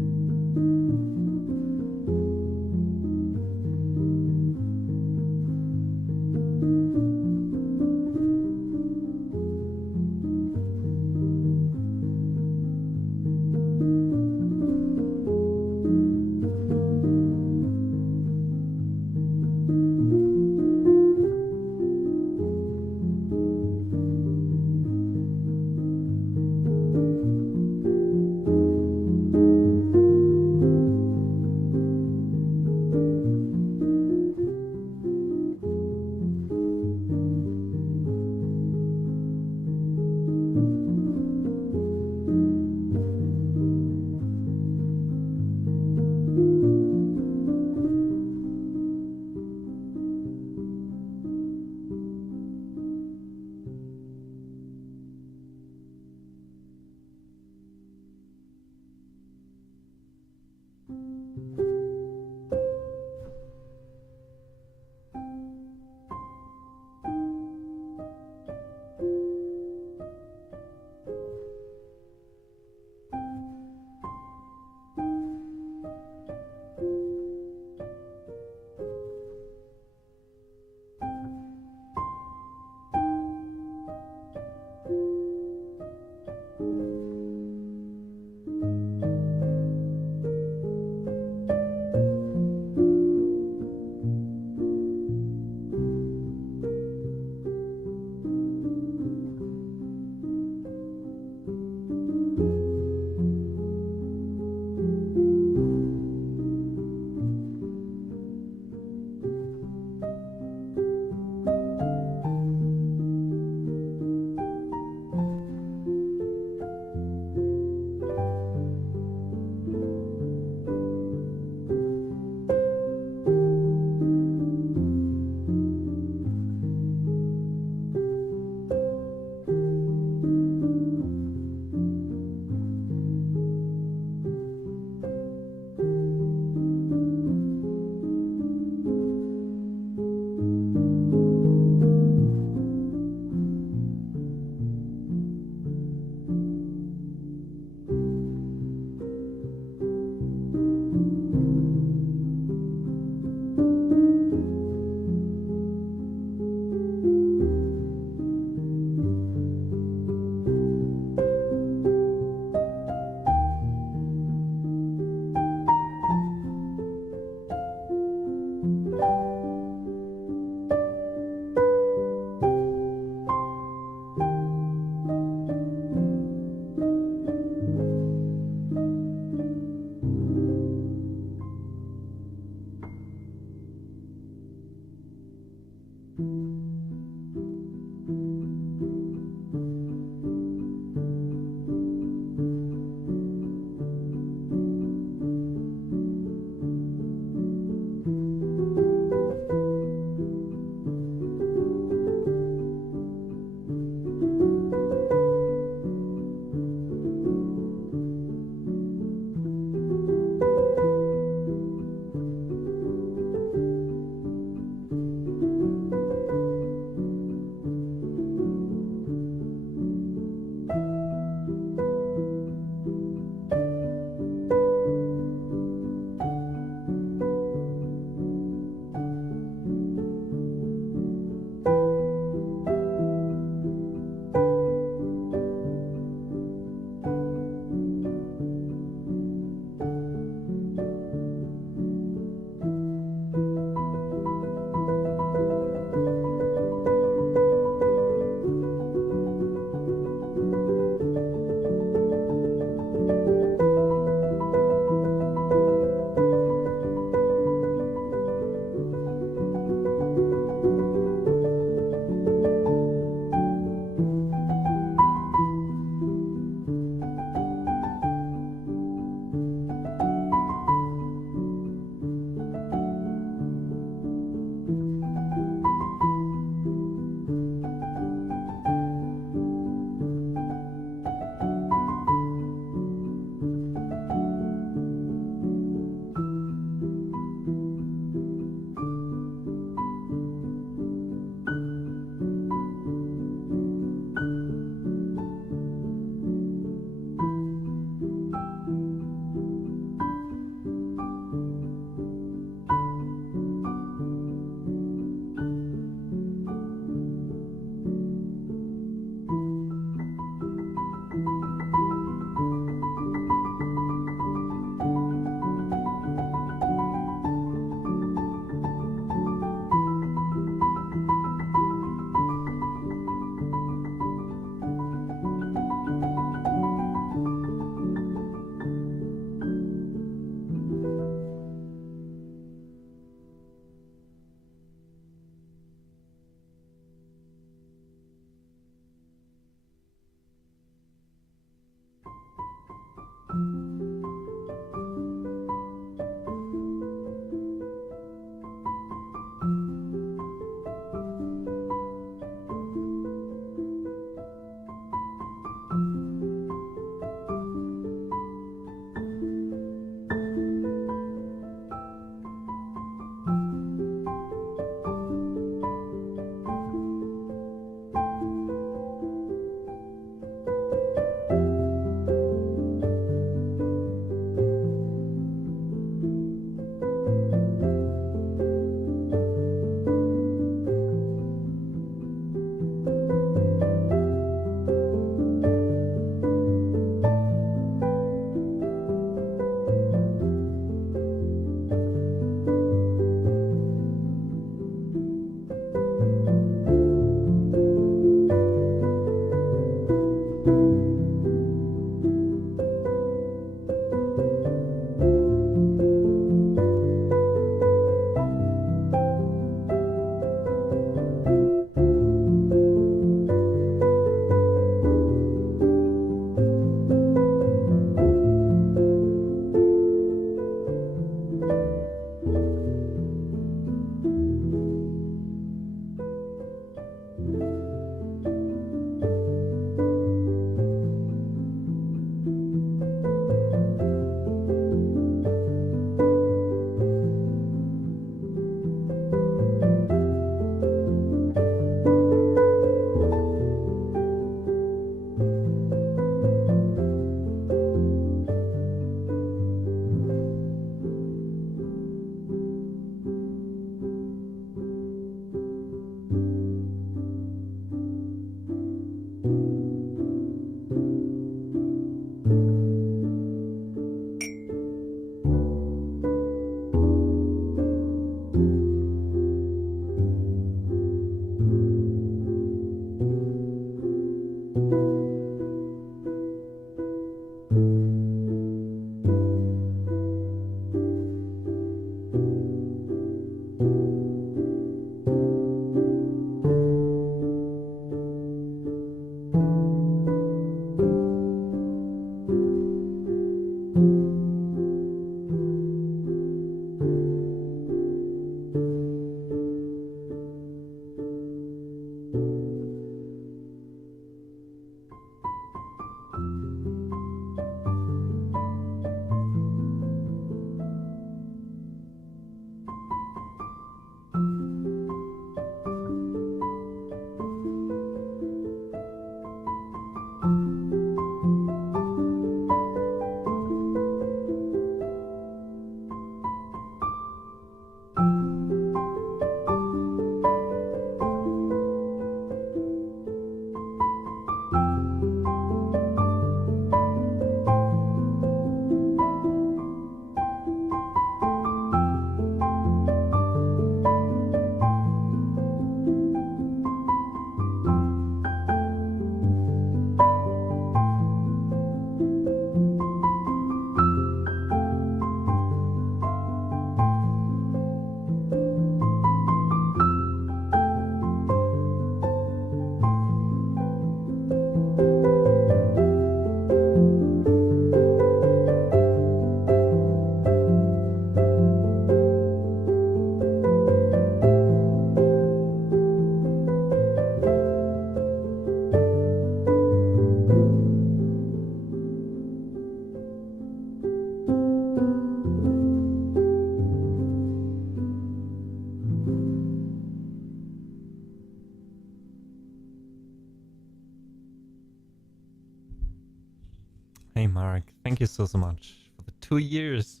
thank you so much for the 2 years.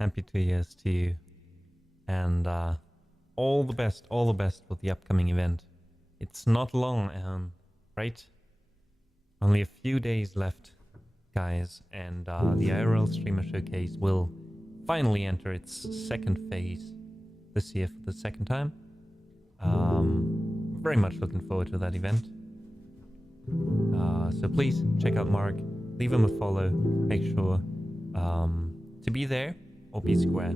Happy 2 years to you. And all the best for the upcoming event. It's not long, right? Only a few days left, guys, and the IRL Streamer Showcase will finally enter its second phase this year for the second time. Very much looking forward to that event. So please check out Mark, leave him a follow, make sure to be there or be square.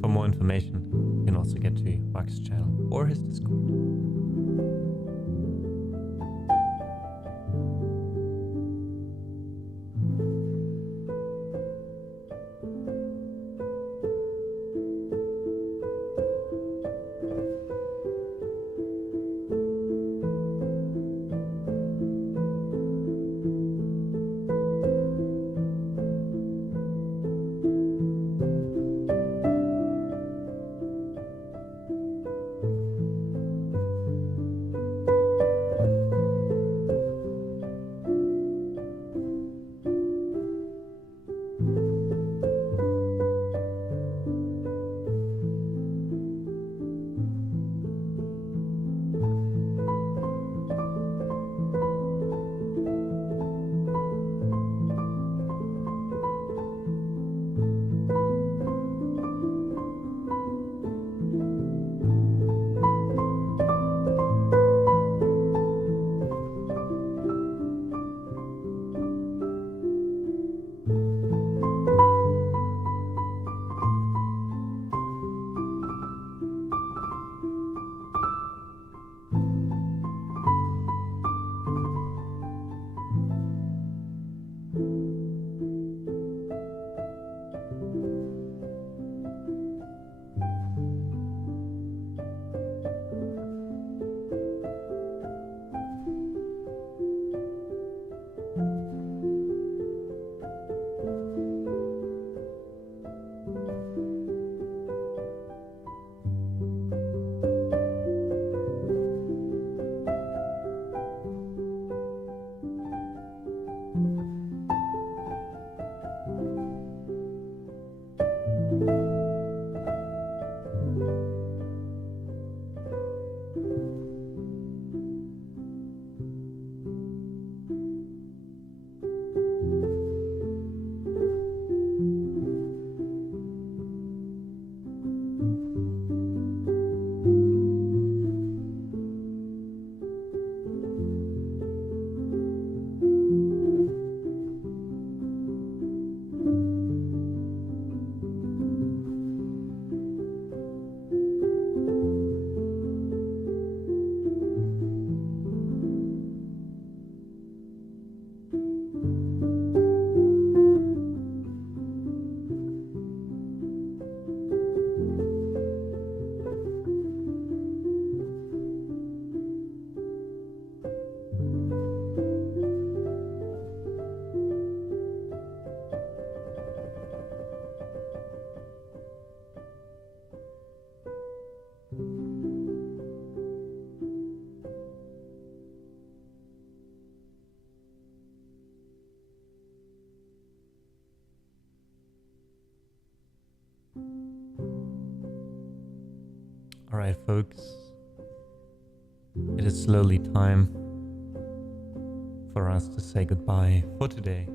For more information, you can also get to Mark's channel or his Discord. Alright, folks, it is slowly time for us to say goodbye for today.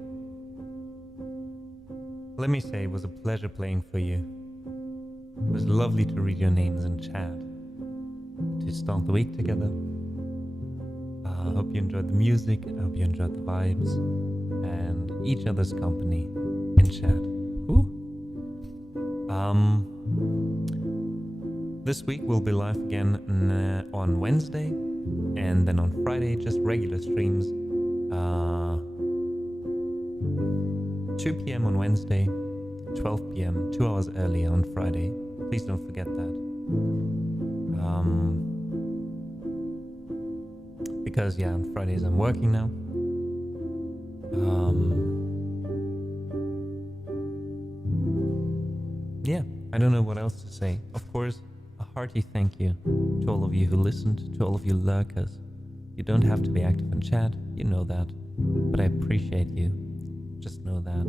Let me say it was a pleasure playing for you. It was lovely to read your names in chat, to start the week together. I hope you enjoyed the music, I hope you enjoyed the vibes, and each other's company in chat. Ooh. This week we'll be live again on Wednesday, and then on Friday just regular streams. 2 p.m. on Wednesday, 12 p.m., 2 hours earlier on Friday. Please don't forget that. Because yeah, on Fridays I'm working now. Yeah, I don't know what else to say. Of course, a hearty thank you to all of you who listened, to all of you lurkers You don't have to be active in chat, you know that. But I appreciate you. Just know that.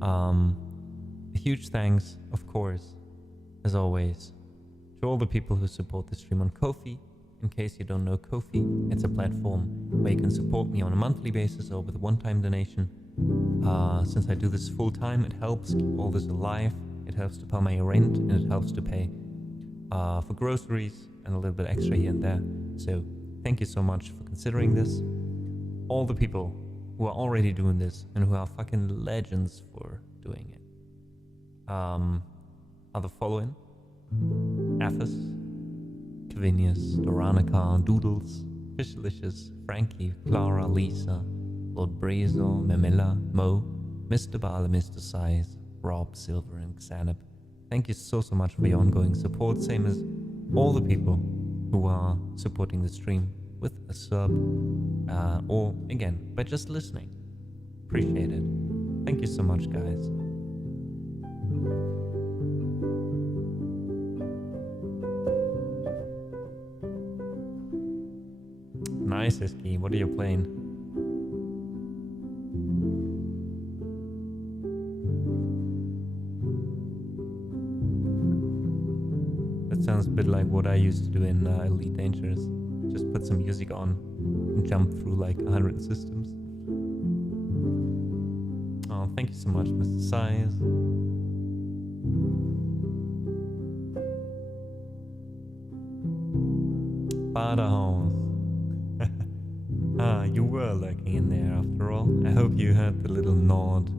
A huge thanks, of course, as always, to all the people who support the stream on Ko-fi. In case you don't know Ko-fi, it's a platform where you can support me on a monthly basis or with a one-time donation. Since I do this full-time, it helps keep all this alive. It helps to pay my rent, and it helps to pay for groceries and a little bit extra here and there. So thank you so much for considering this. All the people who are already doing this and who are fucking legends for doing it are the following: Aphis, Kavinius, Doranica, Doodles, Fishlicious, Frankie, Clara, Lisa, Lord Brazel, Memilla, Mo, Mr. Bala, Mr. Size, Rob, Silver, and Xanab. Thank you so much for your ongoing support, same as all the people who are supporting the stream with a sub, or again, by just listening. Appreciate it. Thank you so much, guys. Nice, Iski. What are you playing? That sounds a bit like what I used to do in Elite Dangerous. Just put some music on and jump through like 100 systems. Oh, thank you so much, Mr. Size. Baderhaus. You were lurking in there after all. I hope you heard the little nod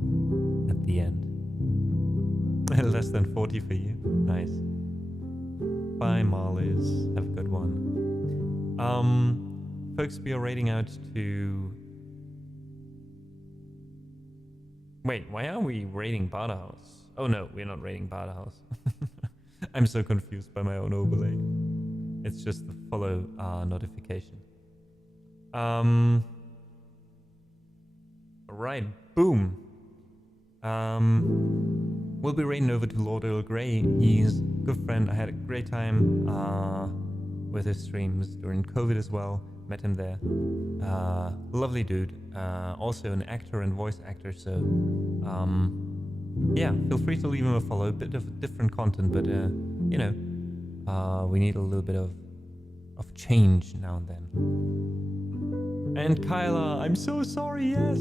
at the end. Less than 40 for you. Nice. Bye, Marlies. Have a good one. Folks, we are raiding out to... Wait, why are we raiding Baderhaus? Oh no, we're not raiding Baderhaus. I'm so confused by my own overlay. It's just the follow notification. Alright, boom. We'll be raiding over to Lord Earl Grey. He's a good friend. I had a great time with his streams during COVID as well. Met him there. Lovely dude. Also an actor and voice actor, so yeah, feel free to leave him a follow. A bit of different content, but you know, we need a little bit of change now and then. And Kyla, I'm so sorry, yes.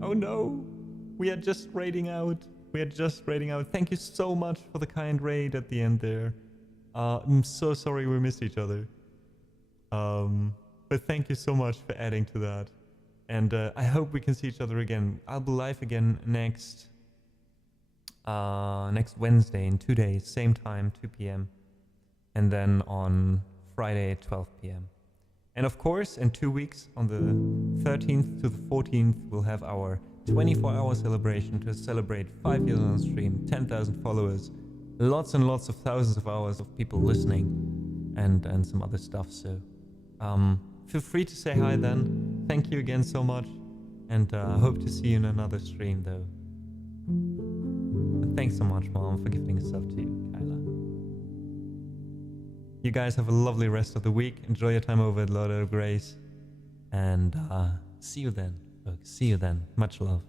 Oh no, we are just raiding out. Thank you so much for the kind raid at the end there. I'm so sorry we missed each other. But thank you so much for adding to that. And I hope we can see each other again. I'll be live again next Wednesday in 2 days, same time, 2 p.m. And then on Friday at 12 p.m. And of course, in 2 weeks, on the 13th to the 14th, we'll have our 24-hour celebration to celebrate 5 years on stream, 10,000 followers, lots and lots of thousands of hours of people listening, and some other stuff. So feel free to say hi then. Thank you again so much, and hope to see you in another stream though. And thanks so much, Mom, for gifting a sub to you, Kyla. You guys have a lovely rest of the week. Enjoy your time over at Lord of Grace. And see you then, folks. See you then. Much love.